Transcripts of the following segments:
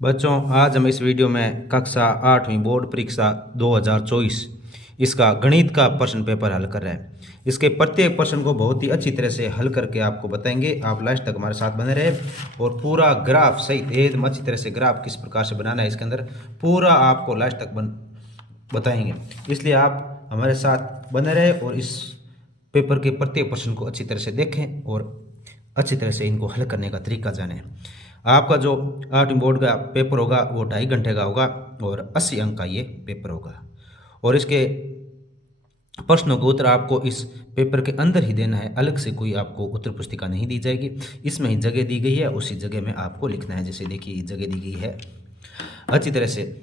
बच्चों, आज हम इस वीडियो में कक्षा 8वीं बोर्ड परीक्षा 2024 इसका गणित का प्रश्न पेपर हल कर रहे हैं। इसके प्रत्येक प्रश्न को बहुत ही अच्छी तरह से हल करके आपको बताएंगे। आप लास्ट तक हमारे साथ बने रहे और पूरा ग्राफ सहित एकदम अच्छी तरह से ग्राफ किस प्रकार से बनाना है इसके अंदर पूरा आपको लास्ट तक बताएंगे। इसलिए आप हमारे साथ बने रहे और इस पेपर के प्रत्येक प्रश्न को अच्छी तरह से देखें और अच्छी तरह से इनको हल करने का तरीका जानें। आपका जो 8वीं बोर्ड का पेपर होगा वो 2.5 घंटे का होगा और 80 अंक का ये पेपर होगा और इसके प्रश्नों का उत्तर आपको इस पेपर के अंदर ही देना है। अलग से कोई आपको उत्तर पुस्तिका नहीं दी जाएगी। इसमें ही जगह दी गई है, उसी जगह में आपको लिखना है। जैसे देखिए जगह दी गई है अच्छी तरह से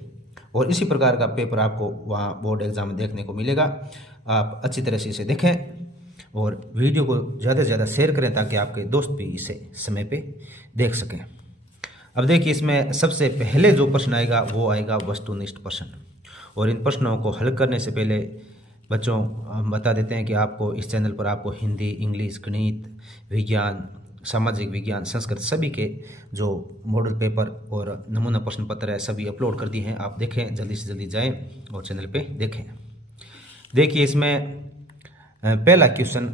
और इसी प्रकार का पेपर आपको वहाँ बोर्ड एग्जाम में देखने को मिलेगा। आप अच्छी तरह से इसे देखें और वीडियो को ज़्यादा से ज़्यादा शेयर करें ताकि आपके दोस्त भी इसे समय पे देख सकें। अब देखिए इसमें सबसे पहले जो प्रश्न आएगा वो आएगा वस्तुनिष्ठ प्रश्न। और इन प्रश्नों को हल करने से पहले बच्चों हम बता देते हैं कि आपको इस चैनल पर आपको हिंदी, इंग्लिश, गणित, विज्ञान, सामाजिक विज्ञान, संस्कृत सभी के जो मॉडल पेपर और नमूना प्रश्न पत्र है सभी अपलोड कर दिए हैं। आप देखें, जल्दी से जल्दी जाएं और चैनल पे देखें। देखिए इसमें पहला क्वेश्चन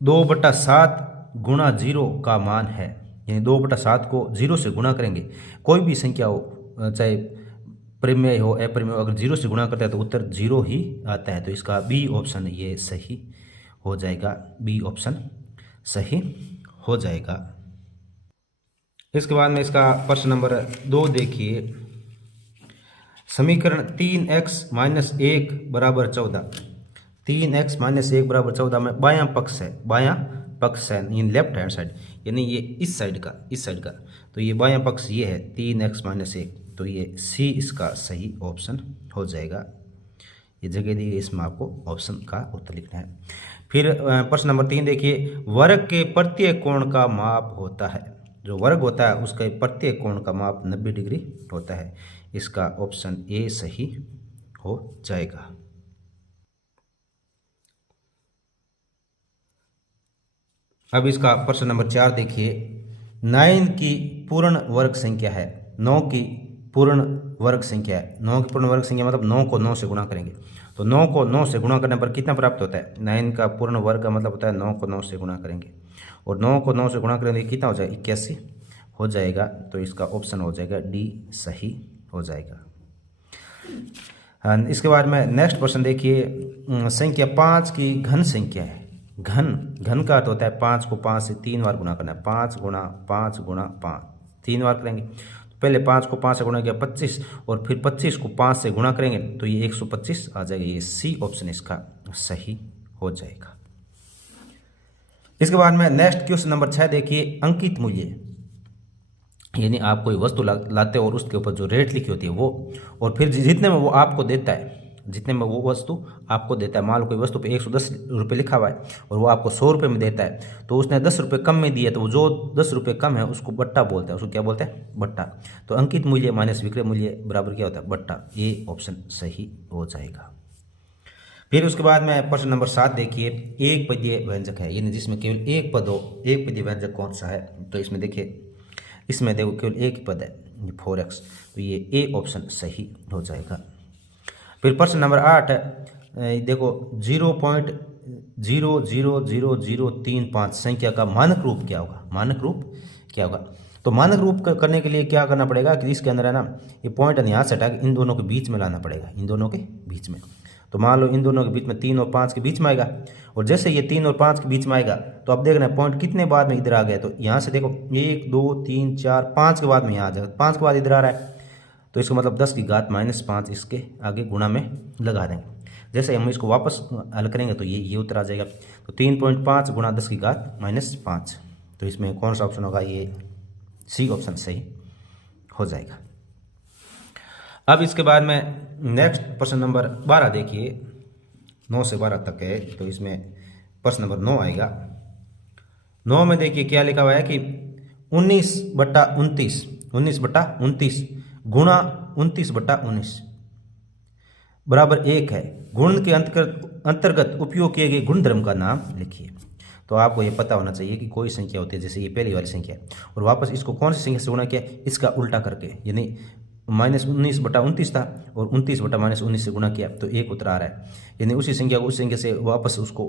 2/7 गुणा 0 का मान है, यानी 2/7 को 0 से गुणा करेंगे। कोई भी संख्या हो, चाहे परिमेय हो अपरिमेय हो, अगर 0 से गुणा करता है तो उत्तर 0 ही आता है। तो इसका बी ऑप्शन ये सही हो जाएगा। बी ऑप्शन सही हो जाएगा। इसके बाद में इसका प्रश्न नंबर 2 देखिए। समीकरण 3x - 1 = 14। 3x - 1 = 14 में बायां पक्ष है, बायां पक्ष है इन लेफ्ट हैंड साइड, यानी ये इस साइड का तो ये बायां पक्ष ये है 3x - 1, तो ये सी इसका सही ऑप्शन हो जाएगा। ये जगह दी गई, इसमें आपको ऑप्शन का उत्तर लिखना है। फिर प्रश्न नंबर 3 देखिए। वर्ग के प्रत्येक कोण का माप होता है। जो वर्ग होता है उसका प्रत्येक कोण का माप 90 डिग्री होता है। इसका ऑप्शन ए सही हो जाएगा। अब इसका प्रश्न नंबर 4 देखिए। 9 की पूर्ण वर्ग संख्या है। 9 की पूर्ण वर्ग संख्या है। 9 की पूर्ण वर्ग संख्या मतलब 9 को 9 से गुणा करेंगे। तो 9 को 9 से गुणा करने पर कितना प्राप्त होता है? 9 का पूर्ण वर्ग का मतलब होता है 9 को 9 से गुणा करेंगे और 9 को 9 से गुणा करेंगे कितना हो जाएगा? 81 हो जाएगा। तो इसका ऑप्शन हो जाएगा डी सही हो जाएगा। इसके बाद में नेक्स्ट प्रश्न देखिए। संख्या 5 की घन संख्या है। घन का अर्थ होता है 5 को 5 से 3 बार गुणा करना है। 5 गुणा 5 गुणा 5 3 बार करेंगे। तो पहले 5 को 5 से गुणा किया 25 और फिर 25 को 5 से गुणा करेंगे तो ये 125 आ जाएगा। ये सी ऑप्शन इसका सही हो जाएगा। इसके बाद में नेक्स्ट क्वेश्चन नंबर 6 देखिए। अंकित मूल्य, यानी आप कोई वस्तु लाते हो और उसके ऊपर जो रेट लिखी होती है वो, और फिर जितने में वो आपको देता है, जितने में वो वस्तु आपको देता है। मान लो कोई वस्तु पे 110 रुपये लिखा हुआ है और वो आपको 100 रुपये में देता है, तो उसने 10 रुपये कम में दिया, तो वो जो 10 रुपये कम है उसको बट्टा बोलता है। उसको क्या बोलते हैं? बट्टा। तो अंकित मूल्य माइनस विक्रय मूल्य बराबर क्या होता है? बट्टा। ये ऑप्शन सही हो जाएगा। फिर उसके बाद में प्रश्न नंबर 7 देखिए। एक पदीय व्यंजक है, यानी जिसमें केवल एक पद हो। एक पदीय व्यंजक कौन सा है? तो इसमें देखिए, इसमें देखो केवल एक ही पद है 4x, तो ये ए ऑप्शन सही हो जाएगा। फिर प्रश्न नंबर 8 देखो। 0.000035 संख्या का मानक रूप क्या होगा? मानक रूप क्या होगा? तो मानक रूप करने के लिए क्या करना पड़ेगा कि इसके अंदर है ना, ये पॉइंट यहाँ से हटा के इन दोनों के बीच में लाना पड़ेगा। इन दोनों के बीच में, तो मान लो इन दोनों के बीच में 3 और 5 के बीच में आएगा, और जैसे ये 3 और 5 के बीच में आएगा तो अब देखना पॉइंट कितने बाद में इधर आ गया। तो यहाँ से देखो 1 2 3 4 5 के बाद में यहाँ आ जाएगा। 5 के बाद इधर आ रहा है तो इसका मतलब 10 की घात -5 इसके आगे गुणा में लगा देंगे। जैसे हम इसको वापस हल करेंगे तो ये उत्तर आ जाएगा। तो 3.5 गुणा 10 की घात -5, तो इसमें कौन सा ऑप्शन होगा? ये सी ऑप्शन सही हो जाएगा। अब इसके बाद में नेक्स्ट प्रश्न नंबर 12 देखिए। 9 से 12 तक है, तो इसमें प्रश्न नंबर 9 आएगा। 9 में देखिए क्या लिखा हुआ है कि 19/29 गुणा 29/19 बराबर 1 है। गुण के अंतर्गत उपयोग किए गए गुणधर्म का नाम लिखिए। तो आपको ये पता होना चाहिए कि कोई संख्या होती है, जैसे ये पहली वाली संख्या है, और वापस इसको कौन सी संख्या से गुणा किया, इसका उल्टा करके, यानी -19/29 था और 29/-19 से गुणा किया तो 1 उत्तर आ रहा है। यानी उसी संख्या को उस संख्या से वापस उसको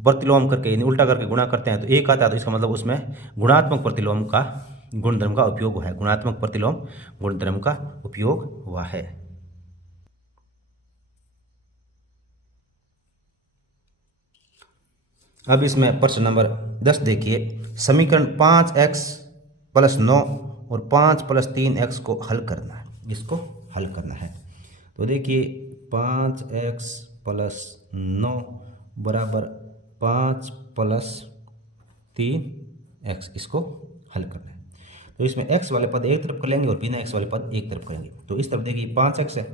प्रतिलोम करके यानी उल्टा करके गुणा करते हैं तो 1 आता है, तो इसका मतलब उसमें गुणात्मक प्रतिलोम का गुणधर्म का उपयोग हुआ है, गुणात्मक प्रतिलोम गुणधर्म का उपयोग हुआ है। अब इसमें प्रश्न नंबर 10 देखिए, समीकरण 5x + 9 और 5 + 3x को हल करना है, इसको हल करना है। तो देखिए 5x + 9 बराबर 5 + 3x, इसको हल करना है। तो इसमें x वाले पद एक तरफ कर लेंगे और बिना x वाले पद एक तरफ करेंगे। तो इस तरफ देखिए 5x है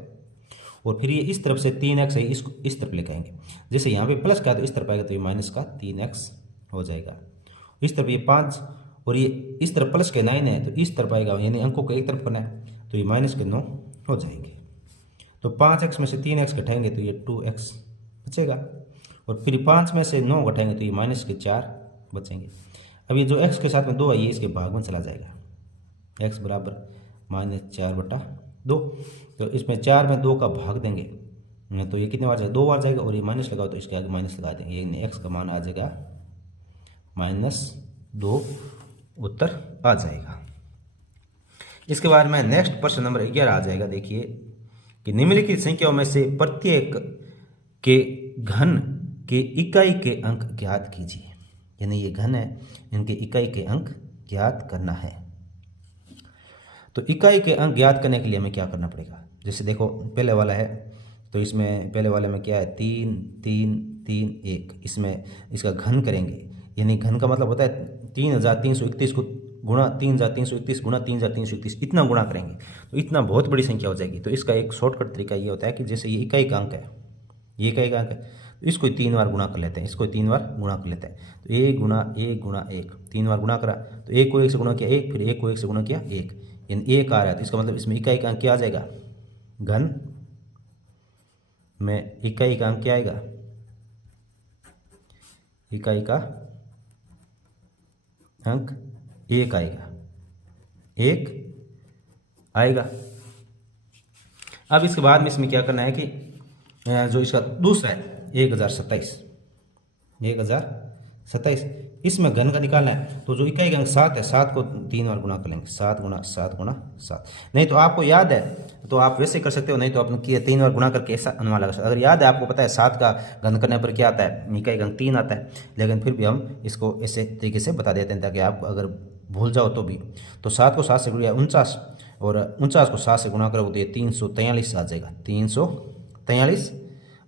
और फिर ये इस तरफ से 3x है, इसको इस तरफ लेके आएंगे। जैसे यहाँ पे प्लस का है तो इस तरफ आएगा तो ये माइनस का 3x हो जाएगा। इस तरफ ये 5 और ये इस तरफ प्लस के 9 है तो इस तरफ आएगा, यानी अंकों को एक तरफ करना है तो ये माइनस के 9 हो जाएंगे। तो 5x में से 3x घटाएंगे तो ये 2x बचेगा और फिर 5 में से 9 घटाएंगे तो ये माइनस के 4 बचेंगे। अब ये जो x के साथ में 2 है ये इसके भाग में चला जाएगा, x बराबर -4/2। तो इसमें 4 में 2 का भाग देंगे तो ये कितने बार जाएगा, 2 बार जाएगा और ये माइनस लगाओ तो इसके आगे माइनस लगा देंगे, यानी x का मान आ जाएगा -2 उत्तर आ जाएगा। इसके बाद में नेक्स्ट प्रश्न नंबर 11 आ जाएगा। देखिए कि निम्नलिखित संख्याओं में से प्रत्येक के घन के इकाई के अंक ज्ञात कीजिए, यानी ये घन है, इनके इकाई के अंक ज्ञात करना है। तो इकाई के अंक ज्ञात करने के लिए हमें क्या करना पड़ेगा, जैसे देखो पहले वाला है तो इसमें पहले वाले में क्या है 3 3 3 1, इसमें इसका घन करेंगे, यानी घन का मतलब होता है 3331 को गुणा 3331 गुणा 3331, इतना गुणा करेंगे तो इतना बहुत बड़ी संख्या हो जाएगी। तो इसका एक शॉर्टकट तरीका ये होता है कि जैसे ये इकाई का अंक है, ये इकाई का अंक है तो इसको 3 बार गुणा कर लेते हैं, इसको 3 बार गुणा कर लेते हैं। तो 1 गुणा 1 गुणा 1, 3 बार गुणा करा तो 1 को 1 से गुणा किया 1, फिर 1 को 1 से गुणा किया 1, यानी 1 आ रहा है। तो इसका मतलब इसमें इकाई का अंक क्या आ जाएगा, घन में इकाई का अंक क्या आएगा, इकाई का अंक 1 आएगा, 1 आएगा। अब इसके बाद में इसमें क्या करना है कि जो इसका दूसरा है 1027, इसमें घन का निकालना है। तो जो इकाई का अंक 7 है, 7 को 3 बार गुणा कर लेंगे, 7 गुणा 7 गुणा 7। नहीं तो आपको याद है तो आप वैसे कर सकते हो, नहीं तो आपने किया 3 बार गुणा करके ऐसा अनुमान लगा सकते हो। अगर याद है आपको पता है 7 का घन करने पर क्या आता है, इकाई का अंक 3 आता है, लेकिन फिर भी हम इसको ऐसे तरीके से बता देते हैं ताकि आप अगर भूल जाओ तो भी। तो 7 को 7 से गुणा 49 और 49 को 7 से गुणा करोगे तो ये 343 आ जाएगा, 343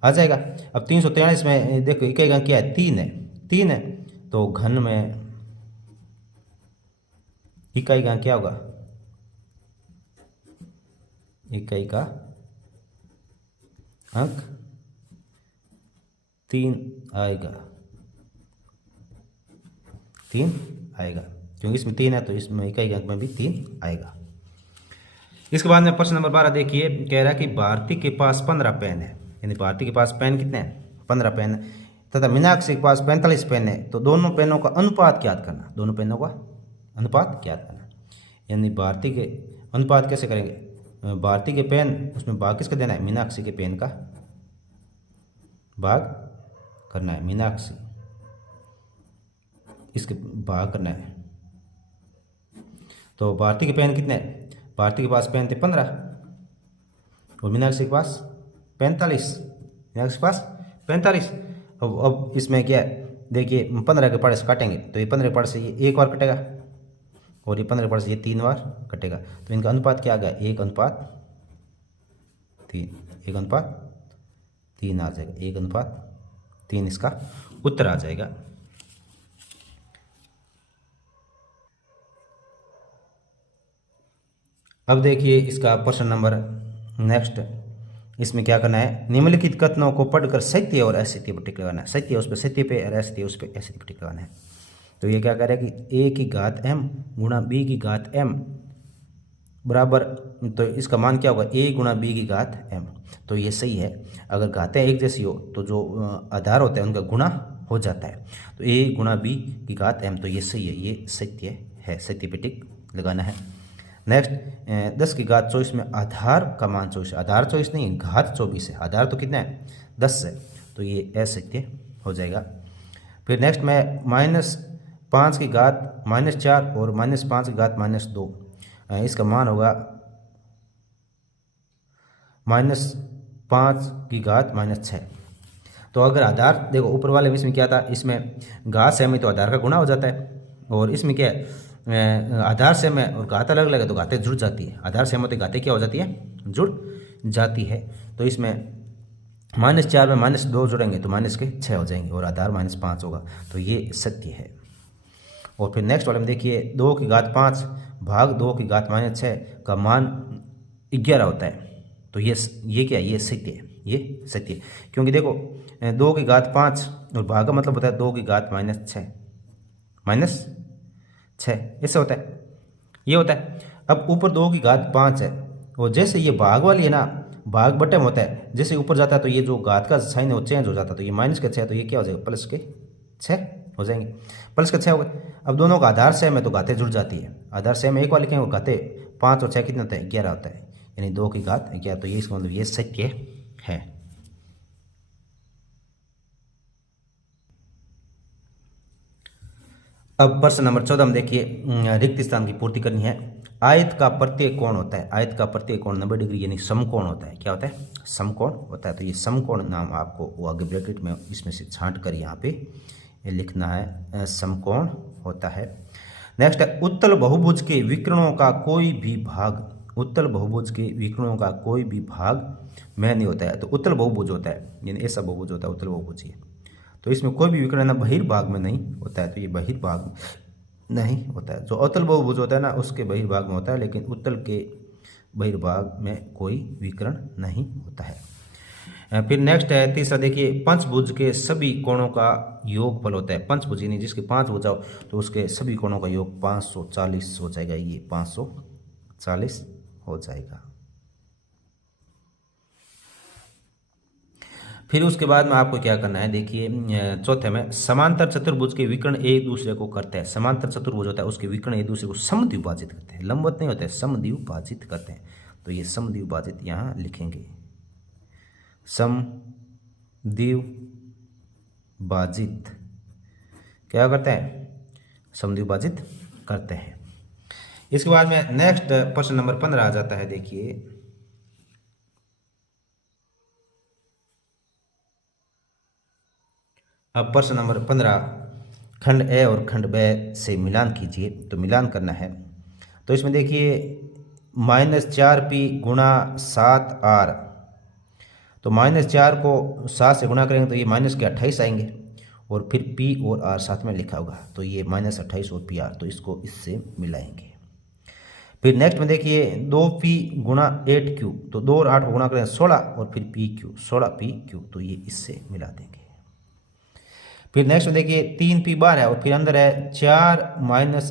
आ जाएगा। अब 343 में देखो इकाई का अंक क्या है, 3 है तो घन में इकाई का अंक क्या होगा, इकाई का अंक 3 आएगा, 3 आएगा क्योंकि इसमें 3 है तो इसमें इकाई के अंक में भी 3 आएगा। इसके बाद में प्रश्न नंबर 12 देखिए, कह रहा है कि भारती के पास 15 पेन है, यानी भारती के पास पेन कितने हैं, 15 पेन है, तथा मीनाक्षी के पास 45 पेन है। तो दोनों पेनों का अनुपात ज्ञात करना, दोनों पेनों का अनुपात ज्ञात करना, यानी भारती के अनुपात कैसे करेंगे, भारती के पेन उसमें भाग किसका देना है, मीनाक्षी के पेन का भाग करना है, मीनाक्षी इसके भाग करना है। तो भारती के पेन कितने हैं, भारती के पास पेन थे 15 और मीनाक्षी के पास 45, मीनाक्षी के पास 45। अब इसमें क्या है, देखिए 15 के पार्ट से काटेंगे तो ये 15 के पार्ट से ये 1 बार कटेगा और ये 15 के पार्ट से ये 3 बार कटेगा। तो इनका अनुपात क्या आ गया, 1:3, 1:3 आ जाएगा, 1:3 इसका उत्तर आ जाएगा। अब देखिए इसका प्रश्न नंबर नेक्स्ट, इसमें क्या करना है, निम्नलिखित कथनों को पढ़कर सत्य और असत्य पर टिक लगाना है, सत्य उस पर सत्य पे और असत्य उस पर असत्य पर टिक लगाना है। तो ये क्या कर रहा है कि a की घात m गुणा b की घात m बराबर, तो इसका मान क्या होगा, a गुणा b की घात m। तो ये सही है, अगर घातें एक जैसी हो तो जो आधार होते हैं उनका गुणा हो जाता है। तो a गुणा b की घात m, तो ये सही है, ये सत्य है, सत्य पे टिक लगाना है। नेक्स्ट 10 की घात 24 में आधार का मान 24, आधार 24 नहीं, घात 24 है, आधार तो कितना है 10 है, तो ये असत्य हो जाएगा। फिर नेक्स्ट में -5 की घात -4 और -5 की घात -2, इसका मान होगा -5 की घात -6। तो अगर आधार देखो ऊपर वाले में इसमें क्या था, इसमें घात सेम है तो आधार का गुणा हो जाता है, और इसमें क्या है आधार सेम है और घात अलग अलग है तो घातें जुड़ जाती है, आधार सेम होते घातें क्या हो जाती है, जुड़ जाती है। तो इसमें -4 में -2 जुड़ेंगे तो -6 हो जाएंगे और आधार -5 होगा, तो ये सत्य है। और फिर नेक्स्ट वाले में देखिए 2 की घात 5 भाग 2 की घात -6 का मान 11 होता है, तो ये क्या है, ये सत्य है, ये सत्य है। क्योंकि देखो 2 की घात 5 और भाग का मतलब होता है 2 की घात -6 ऐसे होता है, ये होता है। अब ऊपर 2 की घात 5 है और जैसे ये भाग वाली है ना, भाग बटे में होता है, जैसे ऊपर जाता है तो ये जो घात का साइन है वो चेंज हो जाता है, तो ये -6 तो ये क्या हो जाएगा, +6 हो जाएंगे, +6 हो गए। अब दोनों का आधार सेम है तो घातें जुड़ जाती है, आधार सेम एक वाले लिखेंगे, घातें 5 और 6 कितने होते हैं, 11 होता है, यानी 2 की घात 11, तो ये इसका मतलब ये सत्य है। अब प्रश्न नंबर 14 में देखिए रिक्त स्थान की पूर्ति करनी है। आयत का प्रत्येक कोण होता है, आयत का प्रत्येक कोण 90 डिग्री यानी समकोण होता है, क्या होता है, समकोण होता है। तो ये समकोण नाम आपको वो आगे ब्रैकेट में इसमें से छांट कर यहाँ पे लिखना है, समकोण होता है। नेक्स्ट है उत्तल बहुभुज के विकर्णों का कोई भी भाग, उत्तल बहुभुज के विकर्णों का कोई भी भाग में नहीं होता है, तो उत्तल बहुभुज होता है यानी ऐसा बहुभुज होता है उत्तल बहुभुज है, तो इसमें कोई भी विकर्ण बहिर्भाग में नहीं होता है, तो ये बहिर्भाग नहीं होता है। जो अतल बहुभुज होता है ना उसके बहिर्भाग में होता है, लेकिन उत्तल के बहिर्भाग में कोई विकर्ण नहीं होता है। फिर नेक्स्ट है तीसरा देखिए पंचभुज के सभी कोणों का योगफल होता है, पंचभुज यानी जिसके 5 भुजा हो तो उसके सभी कोणों का योग 540 हो जाएगा, ये 540 हो जाएगा। फिर उसके बाद में आपको क्या करना है, देखिए चौथे में समांतर चतुर्भुज के विकर्ण एक दूसरे को करते हैं, समांतर चतुर्भुज होता है उसके विकर्ण एक दूसरे को समद्विभाजित करते हैं, लंबवत नहीं होते हैं, समद्विभाजित करते हैं, तो ये समद्विभाजित यहाँ लिखेंगे, समद्विभाजित क्या करते हैं, समद्विभाजित करते हैं। इसके बाद में नेक्स्ट प्रश्न नंबर 15 आ जाता है। देखिए अब प्रश्न नंबर 15 खंड ए और खंड ब से मिलान कीजिए, तो मिलान करना है। तो इसमें देखिए -4p गुणा 7r, तो -4 को 7 से गुणा करेंगे तो ये -28 आएंगे, और फिर p और r साथ में लिखा होगा, तो ये -28 और pr, तो इसको इससे मिलाएंगे। फिर नेक्स्ट में देखिए 2p गुणा 8q, तो 2 और 8 को गुणा करें 16 और फिर pq 16pq, तो ये इससे मिला देंगे। फिर नेक्स्ट में देखिए 3p बार है और फिर अंदर है 4 -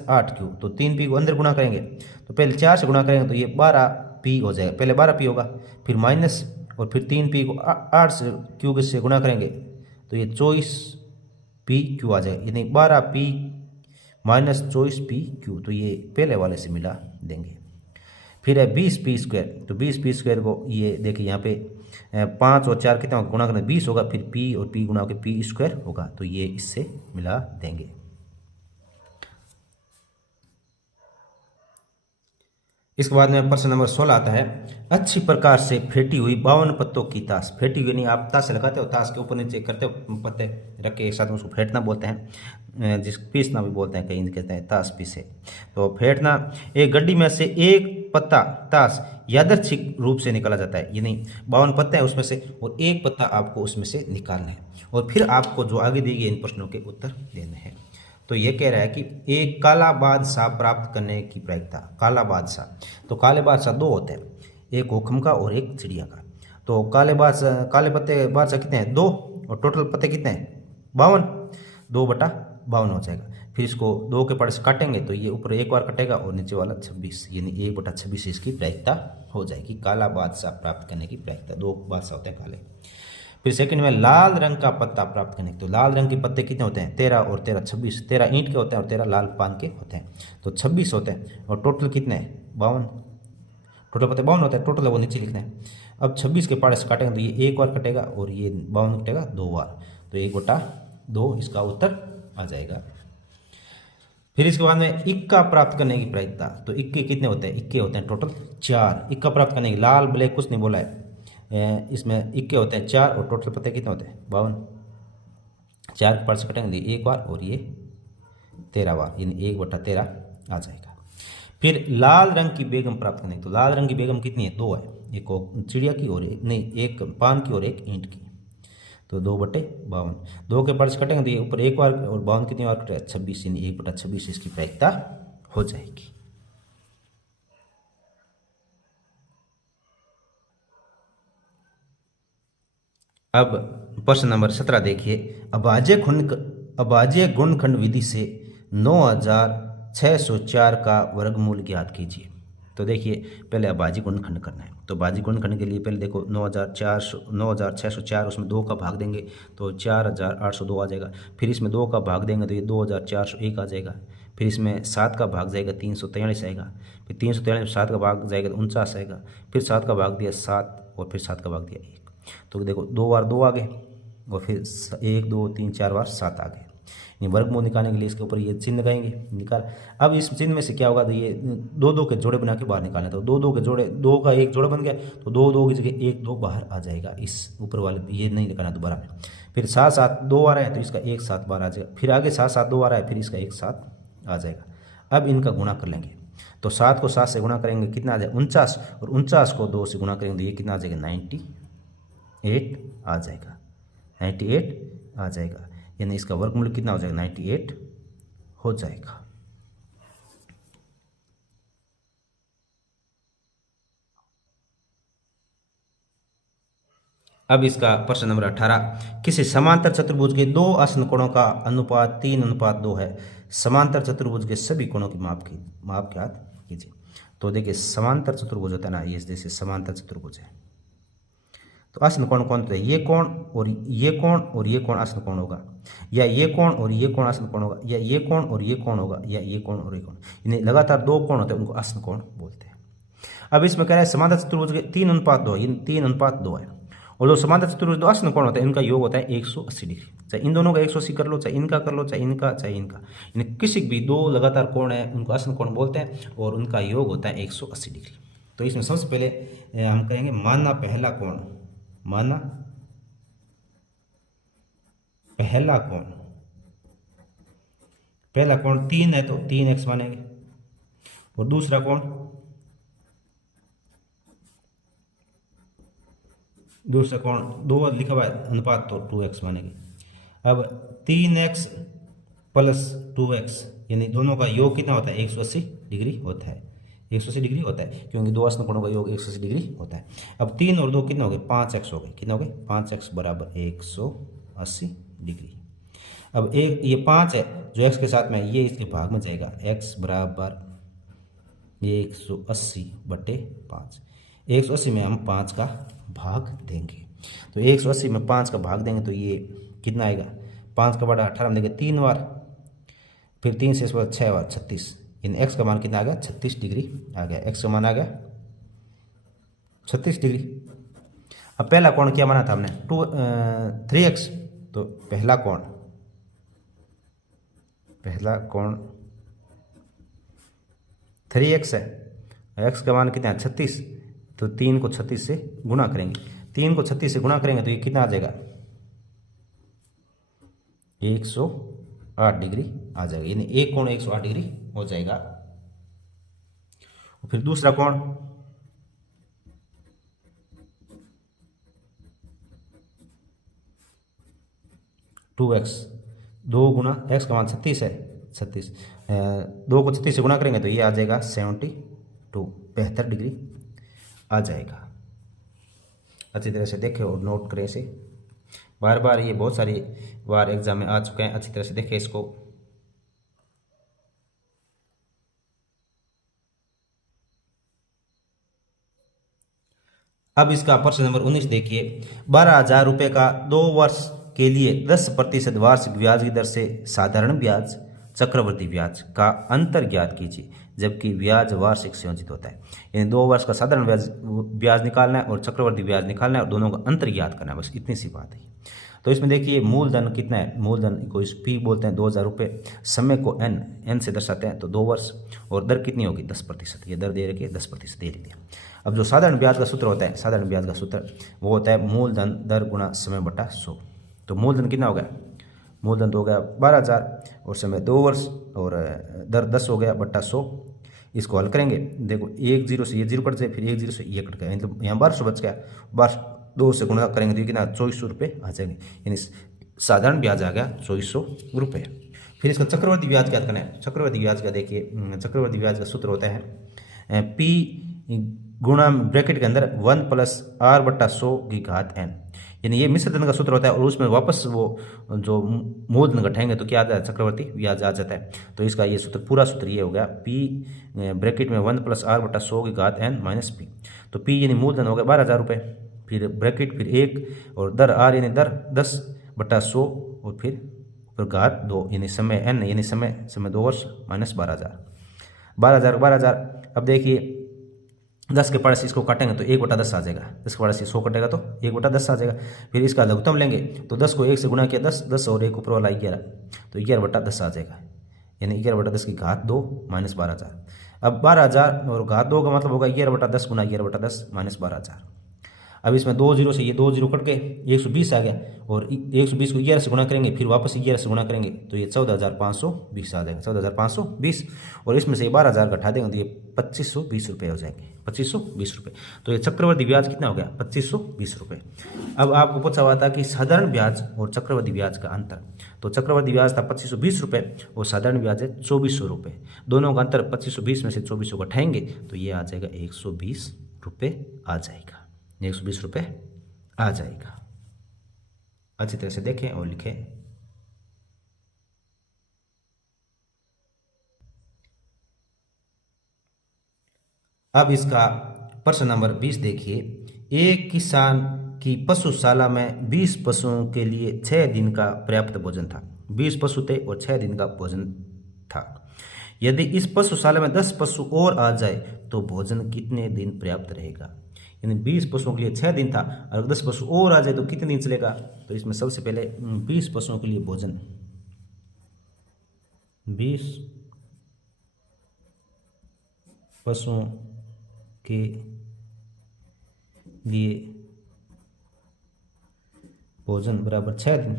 8q, तो 3p को अंदर गुणा करेंगे तो पहले 4 से गुणा करेंगे तो ये 12p हो जाएगा, पहले 12p होगा, फिर माइनस और फिर 3p को 8 से q से गुणा करेंगे तो ये 24pq आ जाएगा, यानी 12p - 24pq, तो ये पहले वाले से मिला देंगे। फिर है 20p², तो 20p² को ये देखिए यहाँ पे 5 और 4 कितना गुणा करना 20 होगा, फिर p और p गुणा होकर p² होगा, तो ये इससे मिला देंगे। इसके बाद में प्रश्न नंबर 16 आता है अच्छी प्रकार से फेंटी हुई 52 पत्तों की ताश, फेंटी हुई नहीं आप ताश से लगाते हो, ताश के ऊपर नीचे करते हो, पत्ते रख के एक साथ उसको फेंटना बोलते हैं, जिस पीसना भी बोलते हैं, कहीं कहते हैं ताश पीसे, तो फेंटना। एक गड्डी में से एक पत्ता ताश यादृच्छिक रूप से निकाला जाता है, यानी 52 पत्ते हैं उसमें से और एक पत्ता आपको उसमें से निकालना है, और फिर आपको जो आगे दिए गए इन प्रश्नों के उत्तर देने हैं। तो ये कह रहा है कि एक काला बादशाह प्राप्त करने की प्रायिकता, काला बादशाह, तो काले बादशाह 2 होते हैं, एक हुक्म का और एक चिड़िया का, तो काले पत्ते बादशाह कितने हैं 2, और टोटल पत्ते कितने हैं 52, 2/52 हो जाएगा। फिर इसको 2 के पार्ट से काटेंगे तो ये ऊपर एक बार कटेगा और नीचे वाला 26, यानी 1/26 इसकी प्रायिकता हो जाएगी, काला बादशाह प्राप्त करने की प्रायिकता, 2 बादशाह होते हैं काले। फिर सेकंड में लाल रंग का पत्ता प्राप्त करने, तो लाल रंग के पत्ते कितने होते हैं 13 और 13 26, 13 ईंट के होते हैं और 13 लाल पान के होते हैं, तो 26 होते हैं। और टोटल कितने 52, टोटल पत्ते 52 होते हैं, टोटल वो नीचे लिखना है। अब 26 के पार्ट से काटेंगे तो ये एक बार कटेगा और ये 52 कटेगा 2 बार, तो 1/2 इसका उत्तर आ जाएगा। फिर इसके बाद में इक्का प्राप्त करने की प्रायिकता, तो इक्के कितने होते हैं, इक्के होते हैं टोटल 4। इक्का प्राप्त करने की, लाल ब्लैक कुछ नहीं बोला है, इसमें इक्के होते हैं 4 और टोटल पत्ते कितने होते हैं 52, 4 के पार्ट से कटेंगे एक बार और ये 13 बार, यानी 1/13 आ जाएगा। फिर लाल रंग की बेगम प्राप्त करने की, तो लाल रंग की बेगम कितनी है 2 है, एक चिड़िया की और एक नहीं, एक पान की और एक ईंट की, तो 2/52, 2 के पार्ट से कटेंगे तो ये ऊपर एक बार और 52 कितनी बार कटेगा 26, यानी 1/26 इसकी प्रायिकता हो जाएगी। अब प्रश्न नंबर 17 देखिए, अभाज्य गुणनखंड विधि से 9604 का वर्गमूल ज्ञात कीजिए। तो देखिए पहले अभाज्य गुणनखंड करना है, तो अभाज्य गुणनखंड के लिए पहले देखो 9604, उसमें 2 का भाग देंगे तो 4802 आ जाएगा। फिर इसमें 2 का भाग देंगे तो ये 2401 आ जाएगा। फिर इसमें 7 का भाग जाएगा 343 आएगा। फिर 343 में 7 का भाग जाएगा तो 49 आएगा। फिर 7 का भाग दिया 7 और फिर 7 का भाग दिया 1, तो देखो 2 बार 2 आ गए और फिर 1 2 3 4 बार 7 आ गए। ये वर्गमूल निकालने के लिए इसके ऊपर ये चिन्ह लगाएंगे, निकाल। अब इस चिन्ह में से क्या होगा, तो ये 2 के जोड़े बना के बाहर निकालना, तो 2 के जोड़े, 2 का एक जोड़ा बन गया तो 2 की जगह 1 2 बाहर आ जाएगा, इस ऊपर वाले ये नहीं निकालना दोबारा में। फिर 7 7 2 आ रहा है तो इसका 1 7 बाहर आ जाएगा। फिर आगे 7 7 2 आ रहा है, फिर इसका 1 7 आ जाएगा। अब इनका गुणा कर लेंगे, तो 7 को 7 से गुणा करेंगे कितना आ जाएगा 49, और 49 को 2 से गुणा करेंगे तो ये कितना आ जाएगा 98 आ जाएगा, 98 आ जाएगा, यानी इसका वर्गमूल कितना हो जाएगा 98 हो जाएगा। अब इसका प्रश्न नंबर 18, किसी समांतर चतुर्भुज के 2 आसन कोणों का अनुपात 3:2 है, समांतर चतुर्भुज के सभी कोणों की माप ज्ञात कीजिए। तो देखिए समांतर चतुर्भुज होता है ना, ये जैसे समांतर चतुर्भुज है तो आसन कोण कौन होता है, ये कोण और ये कोण और ये कोण आसन कोण होगा, या ये कोण और ये कोण आसन कोण होगा, या ये कोण और ये कोण होगा, या ये कोण और ये कोण, यानी लगातार 2 कोण होते हैं उनको आसन कोण बोलते हैं। अब इसमें कह रहा है समांतर चतुर्भुज के 3:2, यानी 3:2 है, और जो समांतर चतुर्भुज 2 आसन कोण होता है इनका योग होता है 180 डिग्री। चाहे इन दोनों का 180 कर लो, चाहे इनका कर लो, चाहे इनका चाहे इनका, यानी किसी भी 2 लगातार कोण है उनको आसन कोण बोलते हैं और उनका योग होता है 180 डिग्री। तो इसमें सबसे पहले हम कहेंगे माना पहला कोण, माना पहला कोण, पहला कोण 3 है तो 3x मानेंगे, और दूसरा कोण, दूसरा कोण 2 लिखा हुआ है अनुपात तो 2x मानेंगे। अब 3x प्लस 2x, यानी दोनों का योग कितना होता है 180 डिग्री होता है, 180 डिग्री होता है, क्योंकि 2 आसन कोणों का योग 180 डिग्री होता है। अब 3 और 2 कितने हो गए 5x हो गए, कितने हो गए 5x बराबर 180 डिग्री। अब एक ये 5 है जो x के साथ में ये इसके भाग में जाएगा, x बराबर 180/5, 180 में हम 5 का भाग देंगे, तो 180 में 5 का भाग देंगे तो ये कितना आएगा 5 का बड़ा 18 में देंगे 3 बार, फिर 3 से इस बार 6 बार 36, इन x का मान कितना आ गया 36 डिग्री आ गया, x का मान आ गया 36 डिग्री। अब पहला कोण क्या माना था हमने 3x, तो पहला कोण 3x है, x का मान कितना है 36, तो 3 को 36 से गुणा करेंगे, 3 को 36 से गुणा करेंगे तो ये कितना आ जाएगा 108 डिग्री आ जाएगा, यानी एक कोण 108 डिग्री हो जाएगा। और फिर दूसरा कोण 2x, 2 गुना x का मान 36 है, 36 2 को 36 से गुणा करेंगे तो ये आ जाएगा 72 डिग्री आ जाएगा। अच्छी तरह से देखें और नोट करें इसे, बार बार ये बहुत सारी बार एग्जाम में आ चुके हैं, अच्छी तरह से देखें इसको। अब इसका प्रश्न नंबर 19 देखिए, 12,000 रुपये का 2 वर्ष के लिए 10% वार्षिक ब्याज की दर से साधारण ब्याज चक्रवृद्धि ब्याज का अंतर ज्ञात कीजिए, जबकि ब्याज वार्षिक संयोजित होता है। यानी 2 वर्ष का साधारण ब्याज निकालना है और चक्रवृद्धि ब्याज निकालना है और दोनों का अंतर ज्ञात करना है, बस इतनी सी बात है। तो इसमें देखिए मूलधन कितना है, मूलधन को इस पी बोलते हैं 2,000 रुपये, समय को एन से दर्शाते हैं तो 2 वर्ष, और दर कितनी होगी 10%, ये दर दे रखी है 10% दे रही है। अब जो साधारण ब्याज का सूत्र होता है, साधारण ब्याज का सूत्र वो होता है मूलधन दर गुणा समय बटा 100। तो मूलधन कितना हो गया, मूलधन तो हो गया 12,000 और समय 2 वर्ष और दर 10 हो गया बटा 100। इसको हल करेंगे, देखो 1 0 से ये 0 कट जाए, फिर 1 0 से ये कट गया, मतलब यहाँ 1200 बच गया, 2 से गुणा करेंगे तो ये कितना 2400 रुपये आ जाएंगे, यानी साधारण ब्याज आ गया 2400 रुपये। फिर इसका चक्रवर्ती ब्याज क्या करना है, चक्रवर्ती ब्याज का देखिए, चक्रवर्ती ब्याज का सूत्र होता है पी गुणा ब्रैकेट के अंदर 1 + r/100 यानी ये मिश्र धन का सूत्र होता है, और उसमें वापस वो जो मूलधन घटाएंगे तो क्या आ जाता है, चक्रवर्ती ब्याज आ जाता है। तो इसका ये सूत्र, पूरा सूत्र ये हो गया पी ब्रैकेट में 1 + r/100 - p। तो पी यानी मूलधन हो गया 12,000 रुपये, फिर ब्रैकेट, फिर 1 और दर आर यानी दर 10/100 और फिर घात 2 यानी समय एन यानी समय 2 वर्ष माइनस 12,000। अब देखिए 10 के पास इसको काटेंगे तो 1/10 आ जाएगा, 10 के पास 100 कटेगा तो 1/10 आ जाएगा। फिर इसका लघुत्तम लेंगे तो 10 को 1 से गुणा किया 10 और 1 ऊपर वाला 11, तो 11/10 आ जाएगा, यानी 11/10 की घात 2 माइनस 12,000। अब 12,000 और घात 2 का मतलब होगा 11/10 गुना 11/10 माइनस 12,000। अब इसमें 2 0 से ये 2 0 कट के 120 आ गया, और 120 को 11 से गुणा करेंगे, फिर वापस 11 से गुणा करेंगे तो ये 14,520 आ जाएगा, 14,520, और इसमें से ये 12,000 घटा देंगे तो ये 2,520 रुपये हो जाएंगे, 2,520 रुपये। तो ये चक्रवर्ती ब्याज कितना हो गया, 2,520 रुपये। अब आपको पूछा हुआ था कि साधारण ब्याज और चक्रवर्ती ब्याज का अंतर, तो चक्रवर्ती ब्याज था 2,520 रुपये और साधारण ब्याज है 2,400 रुपये। दोनों का अंतर 2,520 में से 2,400 घटाएंगे तो ये आ जाएगा 120 रुपये आ जाएगा, 120 रुपये आ जाएगा। अच्छी तरह से देखें और लिखें। अब इसका प्रश्न नंबर 20 देखिए, एक किसान की पशुशाला में 20 पशुओं के लिए 6 दिन का पर्याप्त भोजन था। 20 पशु थे और 6 दिन का भोजन था। यदि इस पशुशाला में 10 पशु और आ जाए तो भोजन कितने दिन पर्याप्त रहेगा। यानी 20 पशुओं के लिए 6 दिन था, और 10 पशु और आ जाए तो कितने दिन चलेगा। तो इसमें सबसे पहले 20 पशुओं के लिए भोजन, 20 पशुओं के लिए भोजन बराबर 6 दिन,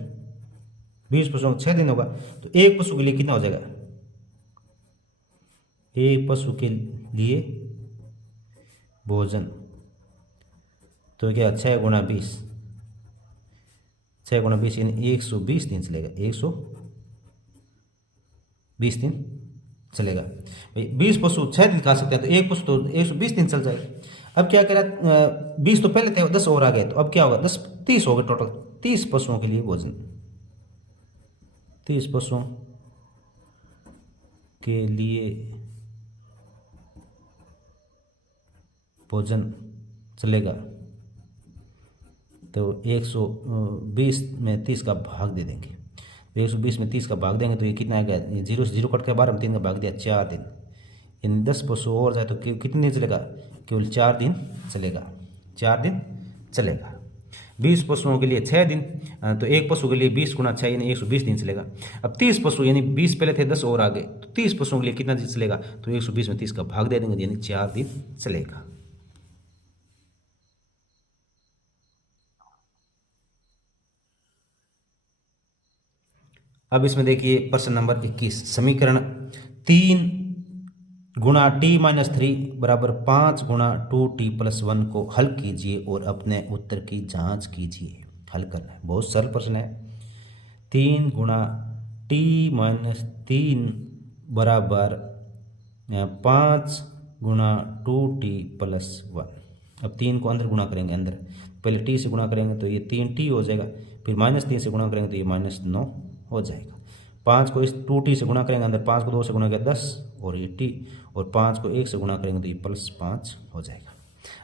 20 पशुओं का 6 दिन होगा, तो एक पशु के लिए कितना हो जाएगा, एक पशु के लिए भोजन तो क्या 6 × 20, 6 × 20 यानी 120 दिन चलेगा, 120 दिन चलेगा। भाई 20 पशु 6 दिन खा सकते हैं तो एक पशु तो 120 दिन चल जाएगा। अब क्या करा, 20 तो पहले थे, 10 और आ गए, तो अब क्या होगा, 30 हो गए टोटल। 30 पशुओं के लिए भोजन, 30 पशुओं के लिए भोजन चलेगा, तो 120 में 30 का भाग दे देंगे, तो 120 में 30 का भाग देंगे तो ये कितना आएगा, 0 से 0 कट के 12 में 3 का भाग दिया 4 दिन, यानी 10 पशु और जाए तो कितने दिन चलेगा, केवल 4 दिन चलेगा, 4 दिन चलेगा। 20 पशुओं के लिए 6 दिन, तो एक पशु के लिए 20 × 6 यानी 120 दिन चलेगा। अब 30 पशु यानी 20 पहले थे, 10 और आ गए, तो 30 पशुओं के लिए कितना दिन चलेगा, तो 120 में 30 का भाग दे देंगे यानी 4 दिन चलेगा। अब इसमें देखिए प्रश्न नंबर 21, समीकरण 3 × t - 3 = 5 × 2t + 1 को हल कीजिए और अपने उत्तर की जांच कीजिए। हल करना है, बहुत सरल प्रश्न है। 3 × t - 3 = 5 × 2t + 1। अब 3 को अंदर गुणा करेंगे, अंदर पहले t से गुणा करेंगे तो ये 3t हो जाएगा, फिर -3 से गुणा करेंगे तो ये -9 हो जाएगा। 5 को इस 2t से गुणा करेंगे, अंदर 5 को 2 से गुणा किया 10 और ये t, और 5 को 1 से गुणा करेंगे तो ये +5 हो जाएगा।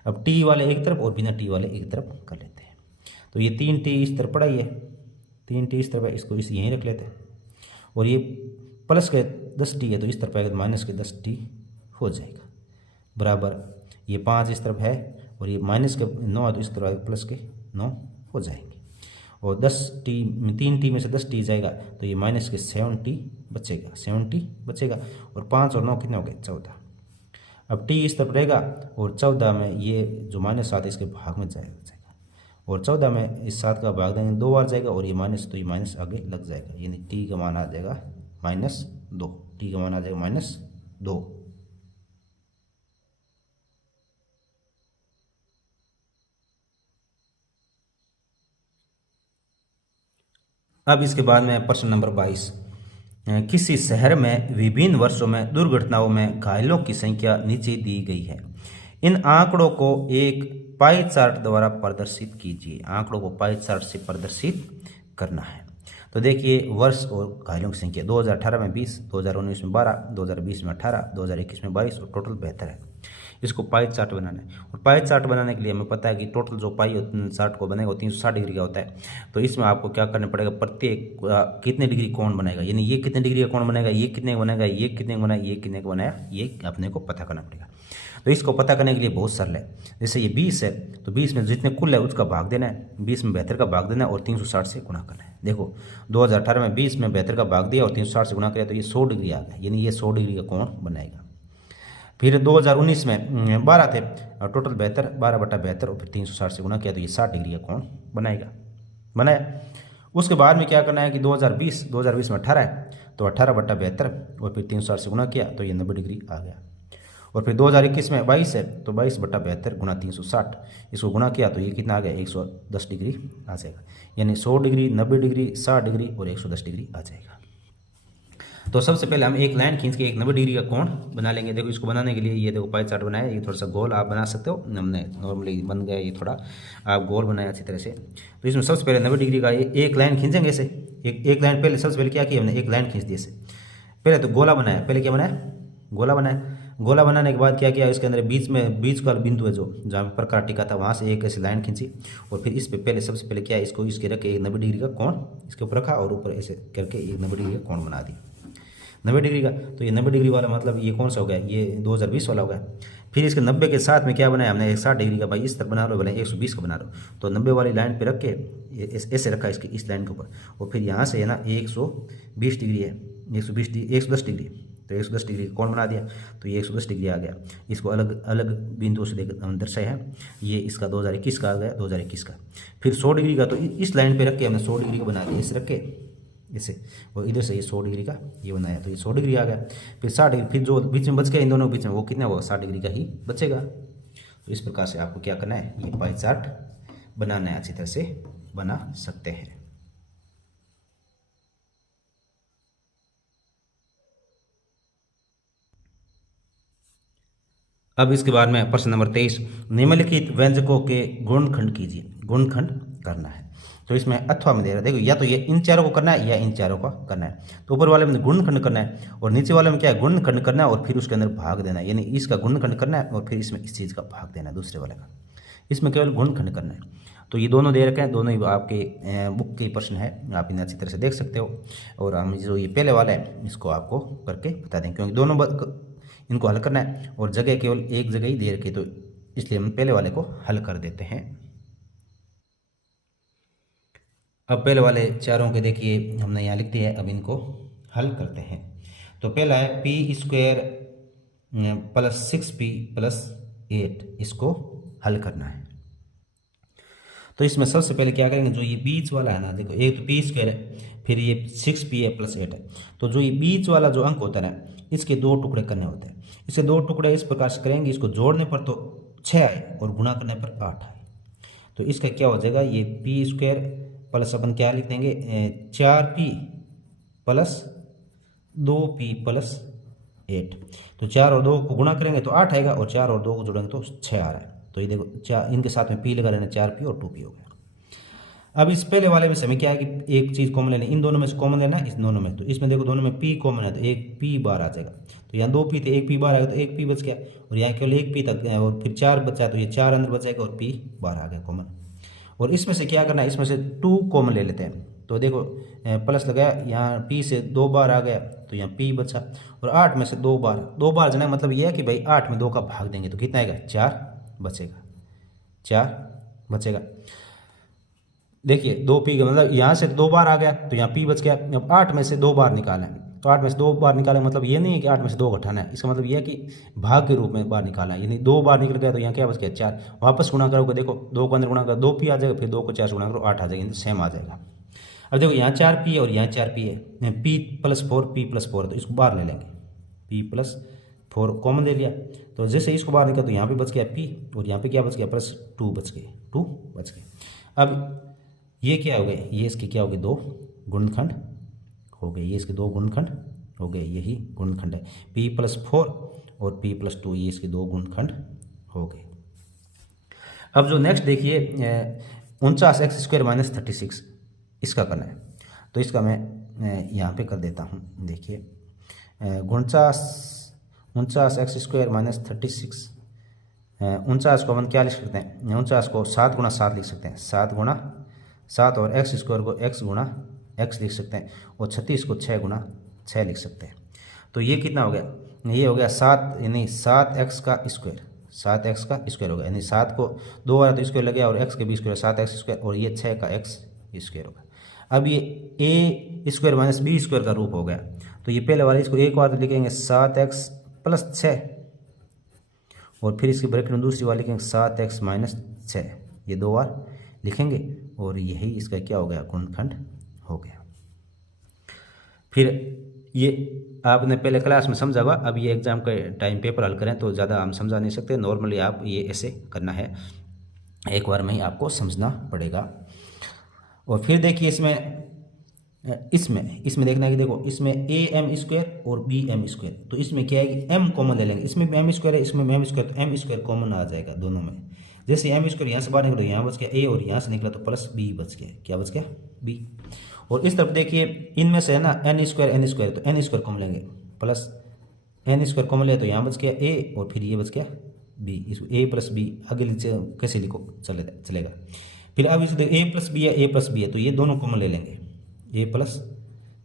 अब टी वाले एक तरफ और बिना टी वाले एक तरफ कर लेते हैं। तो ये 3t इस तरफ पड़ा ही है, 3t इस तरफ है, इसको इस यहीं रख लेते हैं। और ये प्लस के 10t है तो इस तरफ आएगा तो माइनस के 10t हो जाएगा, बराबर ये 5 इस तरफ है और ये माइनस के 9 है तो इस तरफ आएगा प्लस के 9 हो जाएंगे। और 10t 3t में से 10t जाएगा तो ये माइनस के 7t बचेगा, 7t बचेगा। और 5 और 9 कितने हो गए 14। अब t इस तरफ रहेगा और 14 में ये जो -7 इसके भाग में जाएगा और 14 में इस 7 का भाग देंगे 2 बार जाएगा और ये माइनस तो ये माइनस आगे लग जाएगा, यानी t का मान आ जाएगा -2, t का मान आ जाएगा -2। अब इसके बाद में प्रश्न नंबर 22, किसी शहर में विभिन्न वर्षों में दुर्घटनाओं में घायलों की संख्या नीचे दी गई है। इन आंकड़ों को एक पाई चार्ट द्वारा प्रदर्शित कीजिए। आंकड़ों को पाई चार्ट से प्रदर्शित करना है। तो देखिए वर्ष और घायलों की संख्या 2018 में 20, 2019 में 12, 2020 में 18, 2021 में 22 और टोटल 72 है। इसको पाई चार्ट बनाना है और पाई चार्ट बनाने के लिए हमें पता है कि टोटल जो पाई चार्ट को बनेगा वो 360 डिग्री का होता है। तो इसमें आपको क्या करना पड़ेगा, प्रत्येक कितने डिग्री कोण बनेगा, यानी ये कितने डिग्री का कोण बनेगा, ये कितने का बनेगा, ये कितने का बनाया, ये कितने का बनाया, ये अपने को पता करना पड़ेगा। तो इसको पता करने के लिए बहुत सरल है। जैसे ये 20 है तो 20 में जितने कुल है उसका भाग देना है, 20 में 72 का भाग देना है और 360 से गुणा करना है। देखो 2018 में 20 में 72 का भाग दिया और 360 से गुणा किया तो ये 100 डिग्री आ गया, यानी ये 100 डिग्री का कोण बनाएगा। फिर 2019 में 12 थे और टोटल 72, 12/72 और फिर 360 से गुणा किया तो ये 60 डिग्री का कोण बनाया। उसके बाद में क्या करना है कि 2020 में 18 है तो 18/72 और फिर 360 से गुणा किया तो ये 90 डिग्री आ गया। और फिर 2021 में 22 है तो 22/72 गुणा 360, इसको गुणा किया तो ये कितना आ गया 110 डिग्री आ जाएगा, यानी 100 डिग्री, 90 डिग्री, 60 डिग्री और 110 डिग्री आ जाएगा। तो सबसे पहले हम एक लाइन खींच के एक 90 डिग्री का कोण बना लेंगे। देखो इसको बनाने के लिए ये देखो पाई चार्ट बनाया, ये थोड़ा सा गोल आप बना सकते हो, हमने नॉर्मली बन गया ये थोड़ा आप गोल बनाया अच्छी तरह से। तो इसमें सबसे पहले 90 डिग्री का एक लाइन खींचेंगे ऐसे, एक लाइन पहले सबसे पहले क्या किया हमने, एक लाइन खींच दी ऐसे। पहले तो गोला बनाया, पहले क्या बनाया, गोला बनाया। गोला बनाने के बाद क्या किया, इसके अंदर बीच का बिंदु है जो जहाँ पर प्रकार टिका था वहाँ से एक ऐसी लाइन खींची और फिर इस पे पहले सबसे पहले क्या इसको इसके रख के एक 90 डिग्री का कोण इसके ऊपर रखा और ऊपर ऐसे करके एक 90 डिग्री का कोण बना दिया 90 डिग्री का। तो ये 90 डिग्री वाला मतलब ये कौन सा हो गया, ये 2020 वाला हो गया। फिर इसके 90 के साथ में क्या बनाया हमने, 60 डिग्री का, भाई इस तरफ बना लो, भले 120 का बना लो। तो 90 वाली लाइन पे रख के ऐसे रखा इसकी इस लाइन के ऊपर और फिर यहाँ से है ना 120 डिग्री है, 110 डिग्री, तो 110 डिग्री का कोण बना दिया तो ये 110 डिग्री आ गया। इसको अलग अलग बिंदुओं से दर्शाया है। ये इसका 2021 का आ गया, 2021 का। फिर 100 डिग्री का तो इस लाइन पे रख के हमने 100 डिग्री का बना दिया, इसे रख के इसे, और इधर से ये 100 डिग्री का ये बनाया तो ये 100 डिग्री आ गया। फिर 60 डिग्री, फिर जो बीच में बच गया इन दोनों के बीच में वो कितना होगा, 60 डिग्री का ही बचेगा। तो इस प्रकार से आपको क्या करना है, ये पाई चार्ट बनाना है, अच्छी तरह से बना सकते हैं। अब इसके बाद में प्रश्न नंबर 23, निम्नलिखित व्यंजकों के गुणनखंड कीजिए। गुणनखंड करना है तो इसमें अथवा में दे रहा है, देखो या तो ये इन चारों को करना है या इन चारों का करना है। तो ऊपर वाले में गुणनखंड करना है और नीचे वाले में क्या है, गुणनखंड करना है और फिर उसके अंदर भाग देना है, यानी इसका गुणनखंड करना है और फिर इसमें इस चीज़ का भाग देना है दूसरे वाले का। इसमें केवल गुणनखंड करना है। तो ये दोनों दे रखे हैं, दोनों ही आपके बुक के प्रश्न है, आप इन्हें अच्छी तरह से देख सकते हो। और हम जो ये पहले वाला है इसको आपको करके बता दें, क्योंकि दोनों इनको हल करना है और जगह केवल एक जगह ही दे रखी, तो इसलिए हम पहले वाले को हल कर देते हैं। अब पहले वाले चारों के देखिए हमने यहाँ लिख दिया है, अब इनको हल करते हैं। तो पहला है p² + 6p + 8, इसको हल करना है। तो इसमें सबसे पहले क्या करेंगे, जो ये बीच वाला है ना, देखो एक तो p² है, फिर ये 6p है + 8 है। तो जो ये बीच वाला जो अंक होता है ना, इसके 2 टुकड़े करने होते हैं। इसके 2 टुकड़े इस प्रकार से करेंगे, इसको जोड़ने पर तो 6 आए और गुणा करने पर 8 आए। तो इसका क्या हो जाएगा, ये p² प्लस अपन क्या लिख देंगे 4p + 2p + 8। तो 4 और 2 को गुणा करेंगे तो 8 आएगा और 4 और 2 को जोड़ेंगे तो 6 आ रहा है। तो ये देखो 4 इनके साथ में p लगा लेना, 4p और 2p हो गया। अब इस पहले वाले में से हमें क्या है कि एक चीज़ कॉमन लेनी, इन दोनों में से कॉमन लेना है, इस दोनों में। तो इसमें देखो दोनों में पी कॉमन है तो एक पी बार आ जाएगा। तो यहाँ 2 पी थे, एक पी बार आ गया तो एक पी बच गया, और यहाँ केवल एक पी तक और फिर 4 बचा तो ये 4 अंदर बच जाएगा और पी बार आ गया कॉमन। और इसमें से क्या करना है, इसमें से 2 कॉमन ले लेते हैं। तो देखो प्लस लगाया, यहाँ पी से 2 बार आ गया तो यहाँ पी बचा, और 8 में से 2 बार जाना है, मतलब ये है कि भाई 8 में 2 का भाग देंगे तो कितना आएगा, 4 बचेगा, 4 बचेगा। देखिए 2 पी का मतलब यहाँ से 2 बार आ गया तो यहाँ पी बच गया। अब 8 में से 2 बार निकालें, तो 8 में से 2 बार निकालें मतलब ये नहीं है कि 8 में से 2 घटाना है, इसका मतलब ये है कि भाग के रूप में बार निकालना है, यानी 2 बार निकल गया तो यहाँ क्या बच गया, 4। वापस गुणा करोगे, देखो 2 को अंदर गुणा करो 2 पी आ जाएगा, फिर 2 को 4 से गुणा करो 8 आ जाएगा, सेम आ जाएगा। अब देखो यहाँ 4 पी है और यहाँ 4 पी है, पी प्लस 4 पी प्लस 4, तो इसको बाहर ले लेंगे, पी प्लस 4 कॉमन ले लिया, तो जैसे इसको बाहर निकला तो यहाँ पे बच गया पी, और यहाँ पे क्या बच गया, प्लस 2 बच गए, 2 बच गए। अब ये क्या हो गए, ये इसके क्या हो गए, 2 गुणनखंड हो गए, ये इसके 2 गुणनखंड हो गए, यही गुणनखंड है, p प्लस 4 और p प्लस 2, ये इसके 2 गुणनखंड हो गए। अब जो नेक्स्ट देखिए 49x² माइनस 36, इसका करना है, तो इसका मैं यहाँ पे कर देता हूँ। देखिए 49x² माइनस 36, 49 को हम क्या लिख सकते हैं, 49 को 7 गुणा 7 लिख सकते हैं, 7 गुणा 7, और x² को x गुणा x लिख सकते हैं, और 36 को 6 गुणा 6 लिख सकते हैं। तो ये कितना हो गया, ये हो गया 7, यानी 7x का स्क्वायर, 7x का स्क्वायर हो गया, यानी 7 को 2 बार तो स्क्वायर लग गया, और x के भी स्क्वायर 7x स्क्वायर, और ये 6 का x स्क्वायर होगा। अब ये a² माइनस b² का रूप हो गया, तो ये पहले वाले इसको एक बार तो लिखेंगे 7x प्लस 6, और फिर इसके ब्रैकेट में दूसरी वाले लिखेंगे 7x माइनस 6, ये 2 बार लिखेंगे, और यही इसका क्या हो गया, गुणनखंड हो गया। फिर ये आपने पहले क्लास में समझा हुआ, अब ये एग्जाम के टाइम पेपर हल करें तो ज़्यादा हम समझा नहीं सकते, नॉर्मली आप ये ऐसे करना है, एक बार में ही आपको समझना पड़ेगा। और फिर देखिए इसमें देखना है कि देखो इसमें am² और bm², तो इसमें क्या है कि m कॉमन ले लेंगे, इसमें m² है, इसमें m², तो m² कॉमन आ जाएगा दोनों में। जैसे m² यहाँ से बाहर निकला तो यहाँ बच गया a, और यहाँ से निकला तो प्लस b बच गया, क्या बच गया, b। और इस तरफ देखिए इनमें से है ना n² तो n² कॉमन लेंगे, प्लस n² कॉमन लिया तो यहाँ बच गया a, और फिर ये बच गया b, इसको a प्लस b आगे कैसे लिखो चलेगा। फिर अब इसे देखो a प्लस b है, तो ये दोनों कॉमन ले लेंगे, a प्लस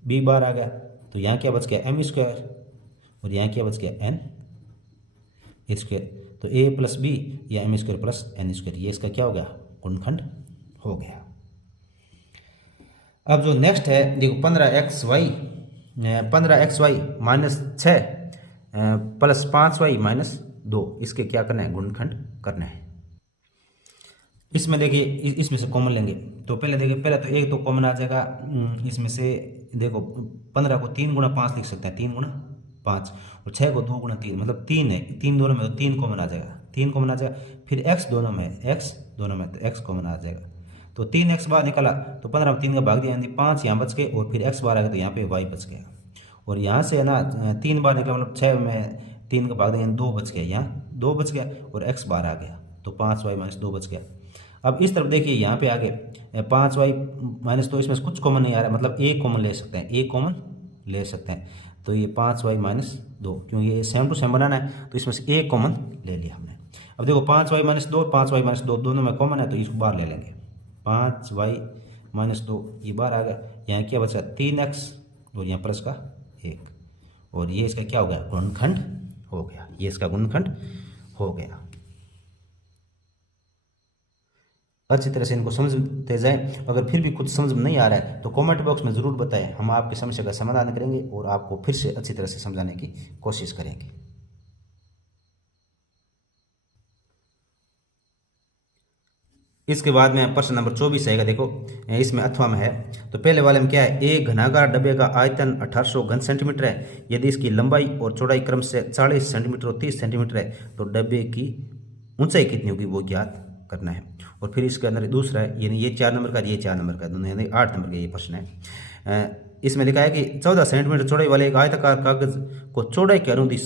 b बार आ गया, तो यहाँ क्या बच गया, m², और यहाँ क्या बच गया, n², तो a प्लस b या m² प्लस n², ये इसका क्या हो गया, गुणनखंड हो गया। अब जो नेक्स्ट है देखो 15xy minus 6 plus 5y minus 2, इसके क्या करना है, गुणनखंड करना है। इसमें देखिए इसमें से कॉमन लेंगे, तो पहले देखिए पहले तो एक तो कॉमन आ जाएगा, इसमें से देखो 15 को 3 गुणा 5 लिख सकते हैं, 3 गुणा 5, और 6 को 2 गुणा 3, मतलब 3 है, 3 दोनों में तो 3 कॉमन आ जाएगा, 3 कॉमन आ जाएगा। फिर x दोनों में तो x कॉमन आ जाएगा, तो 3x बाहर निकाला तो 15 में 3 का भाग दिया, यानी 5 यहाँ बच गए, और फिर x बाहर आ गया तो यहाँ पे y बच गया, और यहाँ से है ना 3 बार निकला मतलब 6 में 3 का भाग दिया, 2 बच गया, यहाँ 2 बच गया, और x बाहर आ गया तो 5y माइनस 2 बच गया। अब इस तरफ देखिए यहाँ पे आगे 5y माइनस 2, इसमें कुछ कॉमन नहीं आ रहा है, मतलब a कॉमन ले सकते हैं, a कॉमन ले सकते हैं, तो ये 5y माइनस 2, क्योंकि ये सेम टू सेम बनाना है तो इसमें से a कॉमन ले लिया हमने। अब देखो 5y माइनस 2 दोनों में कॉमन है, तो इसको बाहर ले लेंगे, 5y माइनस 2 ये बाहर आ गया, यहाँ क्या बचा 3x, और यहाँ प्लस का 1, और ये इसका क्या हो गया, गुणनखंड हो गया, ये इसका गुणनखंड हो गया। अच्छी तरह से इनको समझते जाएं, अगर फिर भी कुछ समझ में नहीं आ रहा है तो कमेंट बॉक्स में ज़रूर बताएं, हम आपकी समस्या का समाधान करेंगे और आपको फिर से अच्छी तरह से समझाने की कोशिश करेंगे। इसके बाद में प्रश्न नंबर 24 आएगा, देखो इसमें अथवा में है, तो पहले वाले में क्या है, एक घनाकार डब्बे का आयतन 1800 घन सेंटीमीटर है, यदि इसकी लंबाई और चौड़ाई क्रम से 40 सेंटीमीटर और 30 सेंटीमीटर है तो डब्बे की ऊंचाई कितनी होगी वो ज्ञात करना है। और फिर इसके अंदर दूसरा है, यानी ये 4 नंबर का, ये 4 नंबर का, दोनों यानी 8 नंबर का ये प्रश्न है। इसमें लिखा है कि 14 सेंटीमीटर चौड़ाई वाले एक आयताकार कागज को चौड़ाई के अनुदिश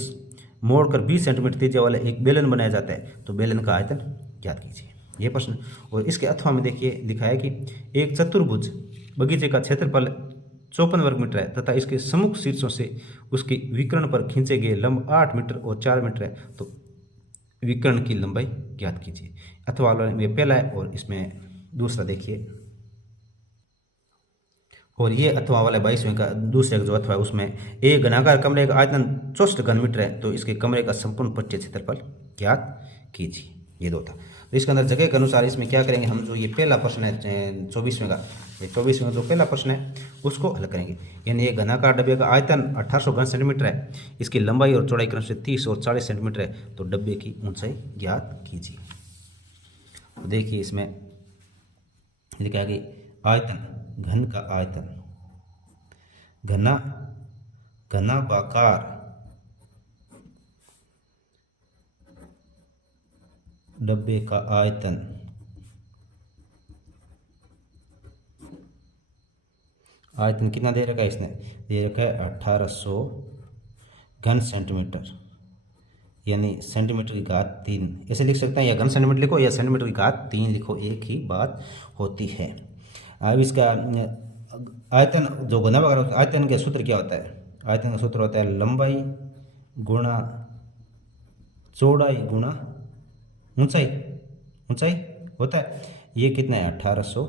मोड़कर 20 सेंटीमीटर त्रिज्या वाले एक बेलन बनाया जाता है, तो बेलन का आयतन ज्ञात कीजिए। ये प्रश्न। और इसके अथवा में देखिए लिखा है कि एक चतुर्भुज बगीचे का क्षेत्रफल 54 वर्ग मीटर है तथा इसके सम्मुख शीर्षों से उसके विकर्ण पर खींचे गए लंब 8 मीटर और 4 मीटर है, तो विकर्ण की लंबाई ज्ञात कीजिए। अथवा वाला में पहला है और इसमें दूसरा देखिए। और ये अथवा वाला 22वें का दूसरे का जो अथवा है उसमें एक घनाकार कमरे का आयतन 64 घन मीटर है, तो इसके कमरे का संपूर्ण पट्टीय क्षेत्रफल ज्ञात कीजिए। ये दो था। तो इसके अंदर जगह के अनुसार इसमें क्या करेंगे हम, जो ये पहला प्रश्न है 24वें का, ये 24वें का जो पहला प्रश्न है उसको हल करेंगे। यानी ये घनाकार डब्बे का आयतन 1800 घन सेंटीमीटर है, इसकी लंबाई और चौड़ाई क्रम से 30 और 40 सेंटीमीटर है, तो डब्बे की ऊंचाई ज्ञात कीजिए। तो देखिए इसमें लिखा है कि आयतन, घन का आयतन, घनाभाकार डब्बे का आयतन कितना दे रखा है, इसने दे रखा है 1800 घन सेंटीमीटर, यानी सेंटीमीटर की घात 3 ऐसे लिख सकते हैं, या घन सेंटीमीटर लिखो या सेंटीमीटर की घात 3 लिखो, एक ही बात होती है। अब इसका आयतन जो घनाभाकार आयतन का सूत्र क्या होता है, आयतन का सूत्र होता है लंबाई गुणा चौड़ाई गुणा ऊंचाई, ऊंचाई होता है। ये कितना है 1800,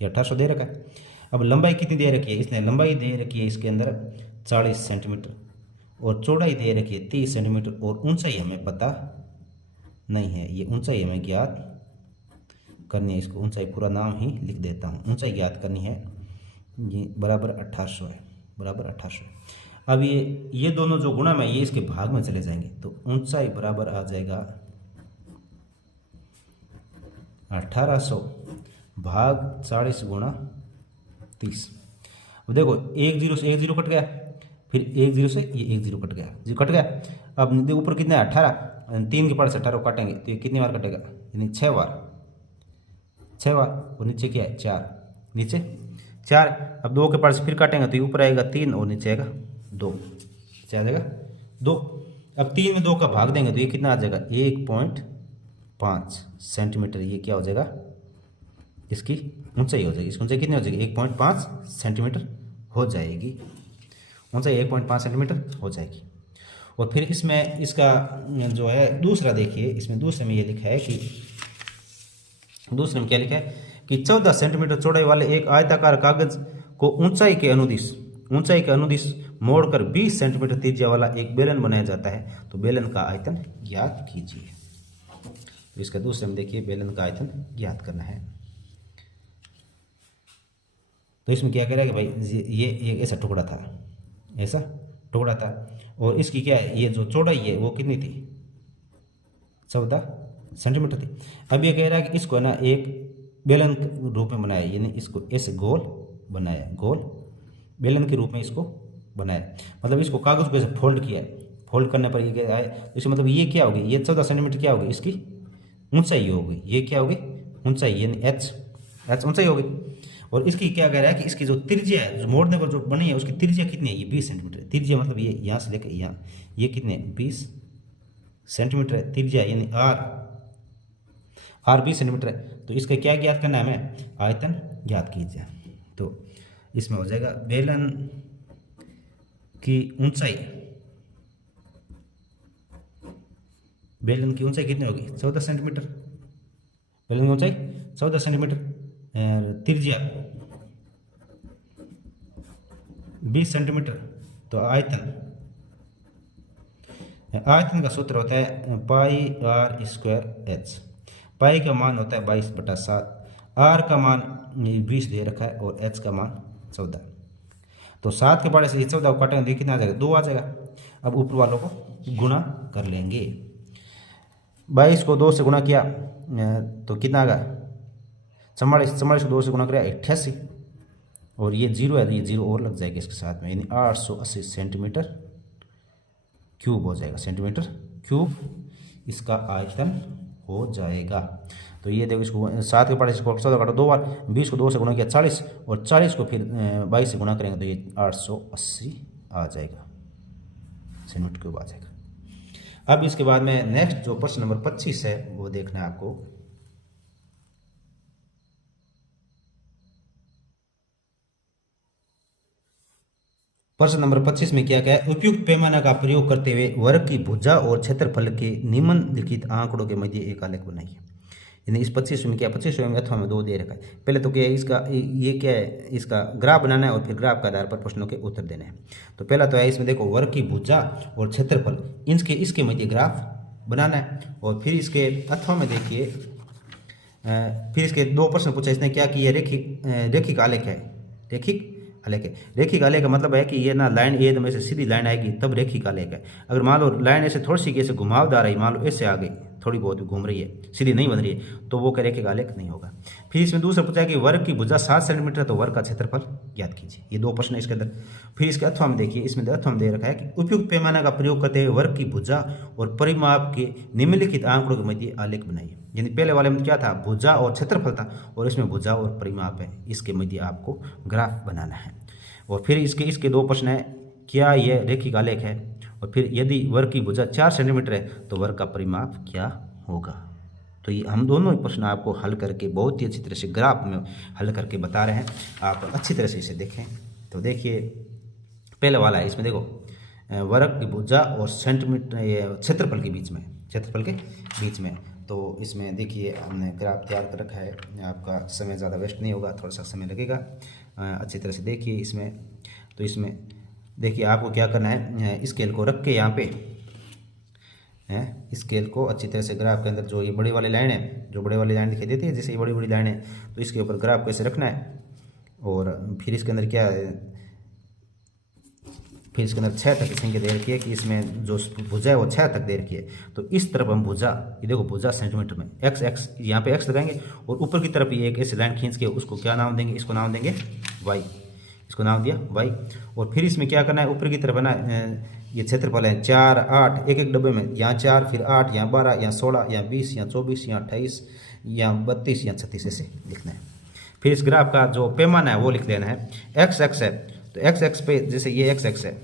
ये 1800 दे रखा है। अब लंबाई कितनी दे रखी है, इसने लंबाई दे रखी है इसके अंदर 40 सेंटीमीटर और चौड़ाई दे रखी है 30 सेंटीमीटर और ऊंचाई हमें पता नहीं है, ये ऊंचाई हमें ज्ञात करनी है। इसको ऊंचाई पूरा नाम ही लिख देता हूँ, ऊंचाई ज्ञात करनी है, ये बराबर 1800 है, बराबर 1800। अब ये दोनों जो गुणा में ये इसके भाग में चले जाएंगे, तो ऊंचाई बराबर आ जाएगा 1800 भाग 40 गुणा 30। अब देखो एक जीरो से एक जीरो कट गया, फिर एक जीरो से ये एक जीरो कट गया, जी कट गया। अब देखो ऊपर कितना है 18, 3 के पास 18 काटेंगे तो ये कितनी बार कटेगा, यानी 6 बार, 6 बार। और नीचे क्या है 4, नीचे 4। अब 2 के पास फिर काटेंगे तो ये ऊपर आएगा 3 और नीचे आएगा 2, नीचे आ जाएगा 2। अब 3 में 2 का भाग देंगे तो ये कितना आ जाएगा 1.5 सेंटीमीटर, ये क्या हो जाएगा इसकी ऊंचाई हो जाएगी। इसकी ऊंचाई कितनी हो जाएगी 1.5 सेंटीमीटर हो जाएगी, ऊंचाई 1.5 सेंटीमीटर हो जाएगी। और फिर इसमें इसका जो है दूसरा देखिए, इसमें दूसरे में ये लिखा है कि दूसरे में क्या लिखा है कि 14 सेंटीमीटर चौड़ाई वाले एक आयताकार कागज को ऊंचाई के अनुदिश मोड़कर 20 सेंटीमीटर त्रिज्या वाला एक बेलन बनाया जाता है, तो बेलन का आयतन ज्ञात कीजिए। तो इसका दूसरे में देखिए बेलन का आयतन ज्ञात करना है। तो इसमें क्या करेगा भाई, ये एक ऐसा टुकड़ा था, ऐसा टुकड़ा था, और इसकी क्या है ये जो चौड़ाई है वो कितनी थी 14 सेंटीमीटर थी। अब ये कह रहा है कि इसको है ना एक बेलन रूप में बनाया, यानी इसको ऐसे गोल बनाया, गोल बेलन के रूप में इसको बनाया, मतलब इसको कागज को ऐसे फोल्ड किया, फोल्ड करने पर ये क्या है, इसका मतलब ये क्या होगी, ये 14 सेंटीमीटर क्या होगी इसकी ऊंचाई होगी, ये क्या होगी ऊंचाई, यानी एच ऊंचाई होगी। और इसकी क्या कह रहा है कि इसकी जो त्रिज्या है, जो मोड़ने पर जो बनी है उसकी त्रिज्या कितनी है, ये 20 सेंटीमीटर त्रिज्या, मतलब ये यहाँ से लेकर यहाँ ये कितने 20 सेंटीमीटर है त्रिज्या, यानी आर 20 सेंटीमीटर है। तो इसका क्या ज्ञात करना है हमें, आयतन ज्ञात कीजिए। तो इसमें हो जाएगा बेलन की ऊंचाई, बेलन की ऊंचाई कितनी होगी 14 सेंटीमीटर, बेलन की ऊंचाई 14 सेंटीमीटर, त्रिज्या 20 सेंटीमीटर, तो आयतन का सूत्र होता है पाई आर स्क्वायर एच। पाई का मान होता है 22/7, आर का मान 20 दे रखा है और एच का मान 14। तो 7 के बारे से 14 को काटेंगे तो कितना आ जाएगा 2 आ जाएगा। अब ऊपर वालों को गुणा कर लेंगे, 22 को 2 से गुणा किया तो कितना आ गया 44 को 2 से गुणा किया 88, और ये 0 है तो ये 0 और लग जाएगा इसके साथ में, यानी 880 सेंटीमीटर क्यूब हो जाएगा, सेंटीमीटर क्यूब इसका आयतन हो जाएगा। तो ये देखो इसको 7 के पास इसको 14 काटो 2 बार, 20 को 2 से गुणा किया 40 और 40 को फिर 22 से गुणा करेंगे तो ये 880 आ जाएगा, सेंटीमीटर क्यूब आ जाएगा। अब इसके बाद में नेक्स्ट जो प्रश्न नंबर 25 है वो देखना है आपको। प्रश्न नंबर 25 में क्या है, उपयुक्त पैमाना का प्रयोग करते हुए वर्ग की भुजा और क्षेत्रफल के निम्नलिखित आंकड़ों के मध्य एक आलेख बनाइए। यानी इस 25 में क्या, 25 में अथवा में 2 दे रखा है। पहले तो क्या है, इसका ये क्या है, इसका ग्राफ बनाना है और फिर ग्राफ के आधार पर प्रश्नों के उत्तर देने हैं। तो पहला तो है इसमें देखो, वर्ग की भुजा और क्षेत्रफल इसके मध्य ग्राफ बनाना है। और फिर इसके अथवा में देखिए, फिर इसके 2 प्रश्न पूछा इसने, क्या कि ये रेखिक आलेख है। रेखिक आलेख है। रेखिक आलेख का मतलब है कि ये ना लाइन एकदम ऐसे सीधी लाइन आएगी तब रेखिक आलेख है। अगर मान लो लाइन ऐसे थोड़ी सी ऐसे घुमावदार है, मान लो ऐसे आ गई, थोड़ी बहुत घूम रही है, सीधी नहीं बन रही है, तो वो क्या रेखिक आलेख नहीं होगा। फिर इसमें दूसरा पूछा है कि वर्ग की भुजा 7 सेंटीमीटर है तो वर्ग का क्षेत्रफल ज्ञात कीजिए। ये 2 प्रश्न है इसके अंदर। फिर इसके अथवा में देखिए, इसमें अथवा में दे रखा है कि उपयुक्त पैमाना का प्रयोग करते हुए वर्ग की भुजा और परिमाप के निम्नलिखित आंकड़ों के मध्य आलेख बनाइए। यानी पहले वाले में क्या था, भुजा और क्षेत्रफल था, और इसमें भुजा और परिमाप है, इसके मध्य आपको ग्राफ बनाना है। और फिर इसके 2 प्रश्न है, क्या यह रेखिक आलेख है, और फिर यदि वर्ग की भुजा 4 सेंटीमीटर है तो वर्ग का परिमाप क्या होगा। तो ये हम दोनों प्रश्न आपको हल करके बहुत ही अच्छी तरह से ग्राफ में हल करके बता रहे हैं, आप अच्छी तरह से इसे देखें। तो देखिए पहले वाला है, इसमें देखो वर्ग की भुजा और सेंटीमीटर क्षेत्रफल के बीच में। तो इसमें देखिए हमने ग्राफ तैयार कर रखा है, आपका समय ज़्यादा वेस्ट नहीं होगा, थोड़ा सा समय लगेगा, अच्छी तरह से देखिए इसमें। तो इसमें देखिए आपको क्या करना है, स्केल को रख के यहाँ पे स्केल को अच्छी तरह से ग्राफ के अंदर, जो ये बड़ी वाली लाइन है, जो बड़ी वाली लाइन दिखाई देती है, जैसे ये बड़ी बड़ी लाइन है, तो इसके ऊपर ग्राफ को ऐसे रखना है। और फिर इसके अंदर क्या है, फिर इसके अंदर 6 तक संख्या दे रखी है कि इसमें जो भुजा है वो 6 तक दे रखी है। तो इस तरफ हम भुजा, ये देखो भुजा सेंटीमीटर में x यहाँ पे x लगाएंगे, और ऊपर की तरफ ये एक ऐसी लाइन खींच के उसको क्या नाम देंगे, इसको नाम देंगे y, इसको नाम दिया y। और फिर इसमें क्या करना है, ऊपर की तरफ है ना, ये क्षेत्रफल है 4, 8, एक डब्बे में, यहाँ 4, फिर 8, यहाँ 12, यहाँ 16, यहाँ 20, यहाँ 24, यहाँ 28, यहाँ 32, यहाँ 36 ऐसे लिखना है। फिर इस ग्राफ का जो पैमाना है वो लिख देना है। x है तो x पे, जैसे ये x है,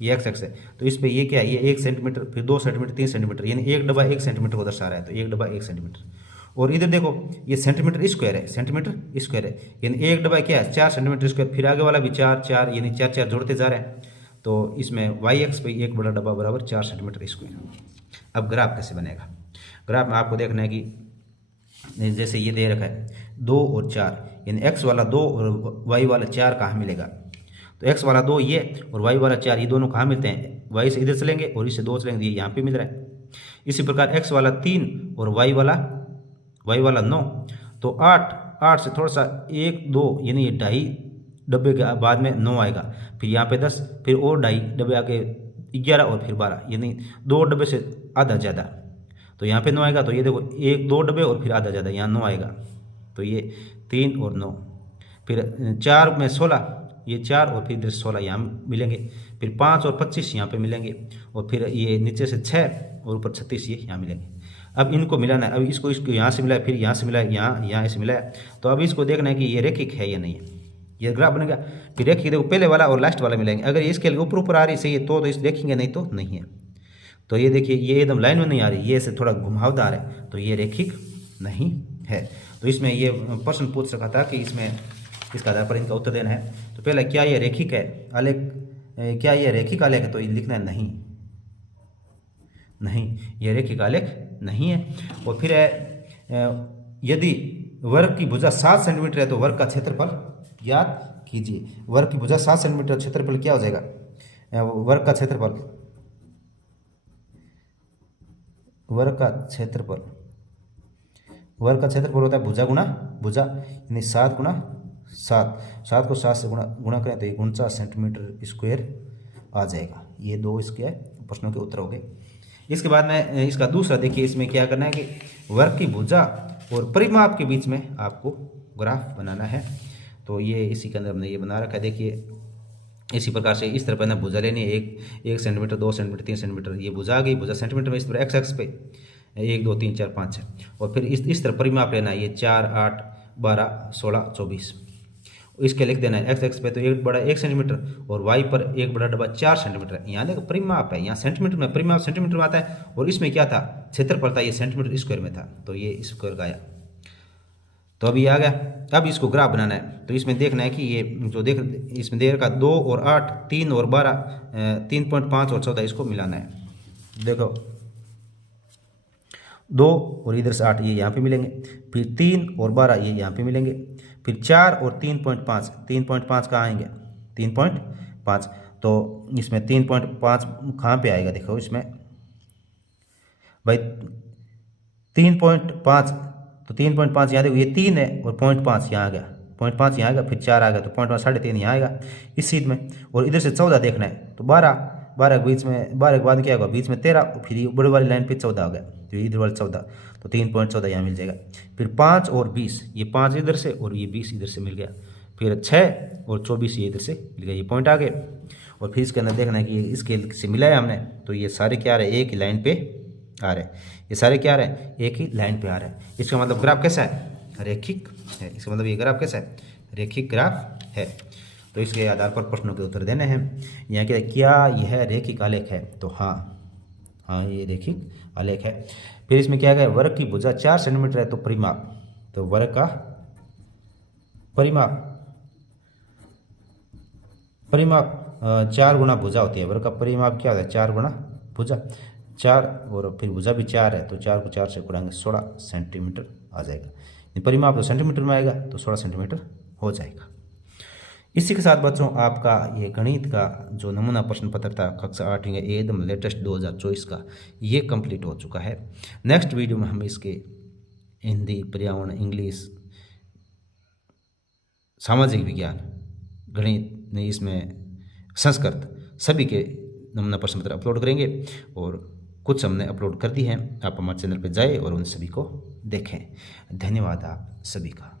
ये x है, तो इस पे ये क्या है, ये 1 सेंटीमीटर, फिर 2 सेंटीमीटर, 3 सेंटीमीटर, यानी एक डब्बा 1 सेंटीमीटर को दर्शा रहा है, तो एक डब्बा 1 सेंटीमीटर। और इधर देखो ये सेंटीमीटर स्क्वायर है, यानी एक डब्बा क्या है, 4 सेंटीमीटर स्क्वायर, फिर आगे वाला भी 4 4, यानी 4 4 जोड़ते जा रहे हैं। तो इसमें y पे एक बड़ा डब्बा बराबर 4 सेंटीमीटर स्क्वायर। अब ग्राफ कैसे बनेगा, ग्राफ में आपको देखना है कि जैसे ये दे रखा है 2 और 4, यानी x वाला 2 और y वाला 4 कहाँ मिलेगा, तो x वाला 2 ये और y वाला 4, ये दोनों कहाँ मिलते हैं, y से इधर चलेंगे और इससे 2 चलेंगे, ये यहाँ पे मिल रहा है। इसी प्रकार x वाला 3 और y वाला 9, तो 8 से थोड़ा सा 1 2, यानी ये 2.5 डब्बे के बाद में 9 आएगा, फिर यहाँ पे 10, फिर और 2.5 डब्बे आके 11 और फिर 12, यानी 2 डब्बे से आधा ज़्यादा, तो यहाँ पे 9 आएगा। तो ये देखो 1 2 डब्बे और फिर आधा ज़्यादा, यहाँ 9 आएगा, तो ये 3 और 9, फिर 4 में 16, ये 4 और फिर इधर 16 यहाँ मिलेंगे, फिर 5 और 25 यहाँ पे मिलेंगे, और फिर ये नीचे से 6 और ऊपर 36 ये यहाँ मिलेंगे। अब इनको मिलाना है, अब इसको यहाँ से मिलाया, फिर यहाँ से मिलाया, यहाँ ऐसे मिलाया, तो अब इसको देखना है कि ये रेखिक है या नहीं है, ये ग्राफ बनेगा। फिर रेखिक देखो पहले वाला और लास्ट वाला मिलाएंगे, अगर ये इसके ऊपर आ रही सही है तो इस देखेंगे, नहीं तो नहीं है। तो ये देखिए ये एकदम लाइन में नहीं आ रही, ये ऐसे थोड़ा घुमावदार है, तो ये रेखिक नहीं है। तो इसमें ये प्रश्न पूछ सका था कि इसमें इसका आधार पर इनका उत्तर देना है। तो पहला, क्या ये रेखिक है आलेख, क्या ये रेखिक आलेख है, तो ये लिखना है नहीं, ये रेखिक आलेख नहीं है। और फिर है, यदि वर्ग की भुजा 7 सेंटीमीटर है तो वर्ग का क्षेत्रफल ज्ञात कीजिए। वर्ग की भुजा 7 सेंटीमीटर, क्षेत्रफल क्या हो जाएगा, वर्ग का क्षेत्रफल होता है भुजा गुणा भुजा, यानी 7 गुणा 7 को 7 से गुणा करें तो ये 49 सेंटीमीटर स्क्वायर आ जाएगा। ये 2 इसके प्रश्नों के उत्तर हो गए। इसके बाद में इसका दूसरा देखिए, इसमें क्या करना है कि वर्ग की भुजा और परिमाप के बीच में आपको ग्राफ बनाना है। तो ये इसी के अंदर हमने ये बना रखा है। देखिए इसी प्रकार से इस तरफ है ना भुजा लेनी है, 1 सेंटीमीटर, 2 सेंटीमीटर, 3 सेंटीमीटर, ये भुजा आ गई, भुजा सेंटीमीटर में इस पर x पे 1 2 3 4 5 6, और फिर इस तरफ परिमाप लेना है, ये 4 8 12 16 24, इसके लिख देना है x पे तो 1 बड़ा 1 सेंटीमीटर और y पर 1 बड़ा डब्बा 4 सेंटीमीटर। यहाँ देखो परिमाप है, यहाँ सेंटीमीटर में, परिमाप सेंटीमीटर में आता है, और इसमें क्या था, क्षेत्रफल था, ये सेंटीमीटर स्क्वायर में था, तो ये स्क्वायर का आया। तो अभी आ गया। अब इसको ग्राफ बनाना है, तो इसमें देखना है कि ये जो देख इसमें दे रखा 2 और 8, 3 और 12, 3.5 और 14 इसको मिलाना है। देखो 2 और इधर से 8 ये यहाँ पे मिलेंगे, फिर 3 और 12 ये यहाँ पे मिलेंगे, फिर 4 और 3.5, 3.5 कहाँ आएंगे 3.5, तो इसमें 3.5 कहाँ पे आएगा, देखो इसमें भाई 3.5, तो 3.5 यहाँ देखो ये 3 है और 0.5 यहाँ आ गया, 0.5 यहाँ आ गया, फिर 4 आ गया, तो 0.5 3.5 यहाँ आएगा इस सीध में। और इधर से 14 देखना है, तो 12 के बीच में 12 के बाद क्या होगा, बीच में 13, फिर ये बड़ी वाली लाइन पे 14 आ गया, तो इधर वाले 14, तो 3.14 यहाँ मिल जाएगा। फिर 5 और 20, ये 5 इधर से और ये 20 इधर से मिल गया, फिर 6 और 24 ये इधर से मिल गया, ये पॉइंट आ गए। और फिर इसके अंदर देखना है कि ये स्केल से मिला है हमने, तो ये सारे क्या आ रहे हैं, एक ही लाइन पे आ रहे हैं, ये सारे क्या आ रहे हैं, एक ही लाइन पे आ रहे हैं। इसका मतलब ग्राफ कैसा है, रैखिक है। इसका मतलब ये ग्राफ कैसा है, रैखिक ग्राफ है। तो इसके आधार पर प्रश्नों के उत्तर देने हैं। यहाँ क्या यह रैखिक आलेख है, तो हाँ ये रैखिक आलेख है। फिर इसमें क्या है, वर्ग की भुजा 4 सेंटीमीटर है, तो परिमाप, तो वर्ग का परिमाप 4 गुना भुजा होती है। वर्ग का परिमाप क्या होता है, 4 गुना भुजा, 4 और फिर भुजा भी 4 है, तो 4 को 4 से गुणाएंगे 16 सेंटीमीटर आ जाएगा। परिमाप तो सेंटीमीटर में आएगा, तो 16 सेंटीमीटर हो जाएगा। इसी के साथ बच्चों आपका ये गणित का जो नमूना प्रश्न पत्र था कक्षा 8 या एकदम लेटेस्ट 2024 का, ये कंप्लीट हो चुका है। नेक्स्ट वीडियो में हम इसके हिंदी, पर्यावरण, इंग्लिश, सामाजिक विज्ञान, गणित, इसमें संस्कृत, सभी के नमूना प्रश्न पत्र अपलोड करेंगे। और कुछ हमने अपलोड कर दी हैं, आप हमारे चैनल पर जाए और उन सभी को देखें। धन्यवाद आप सभी का।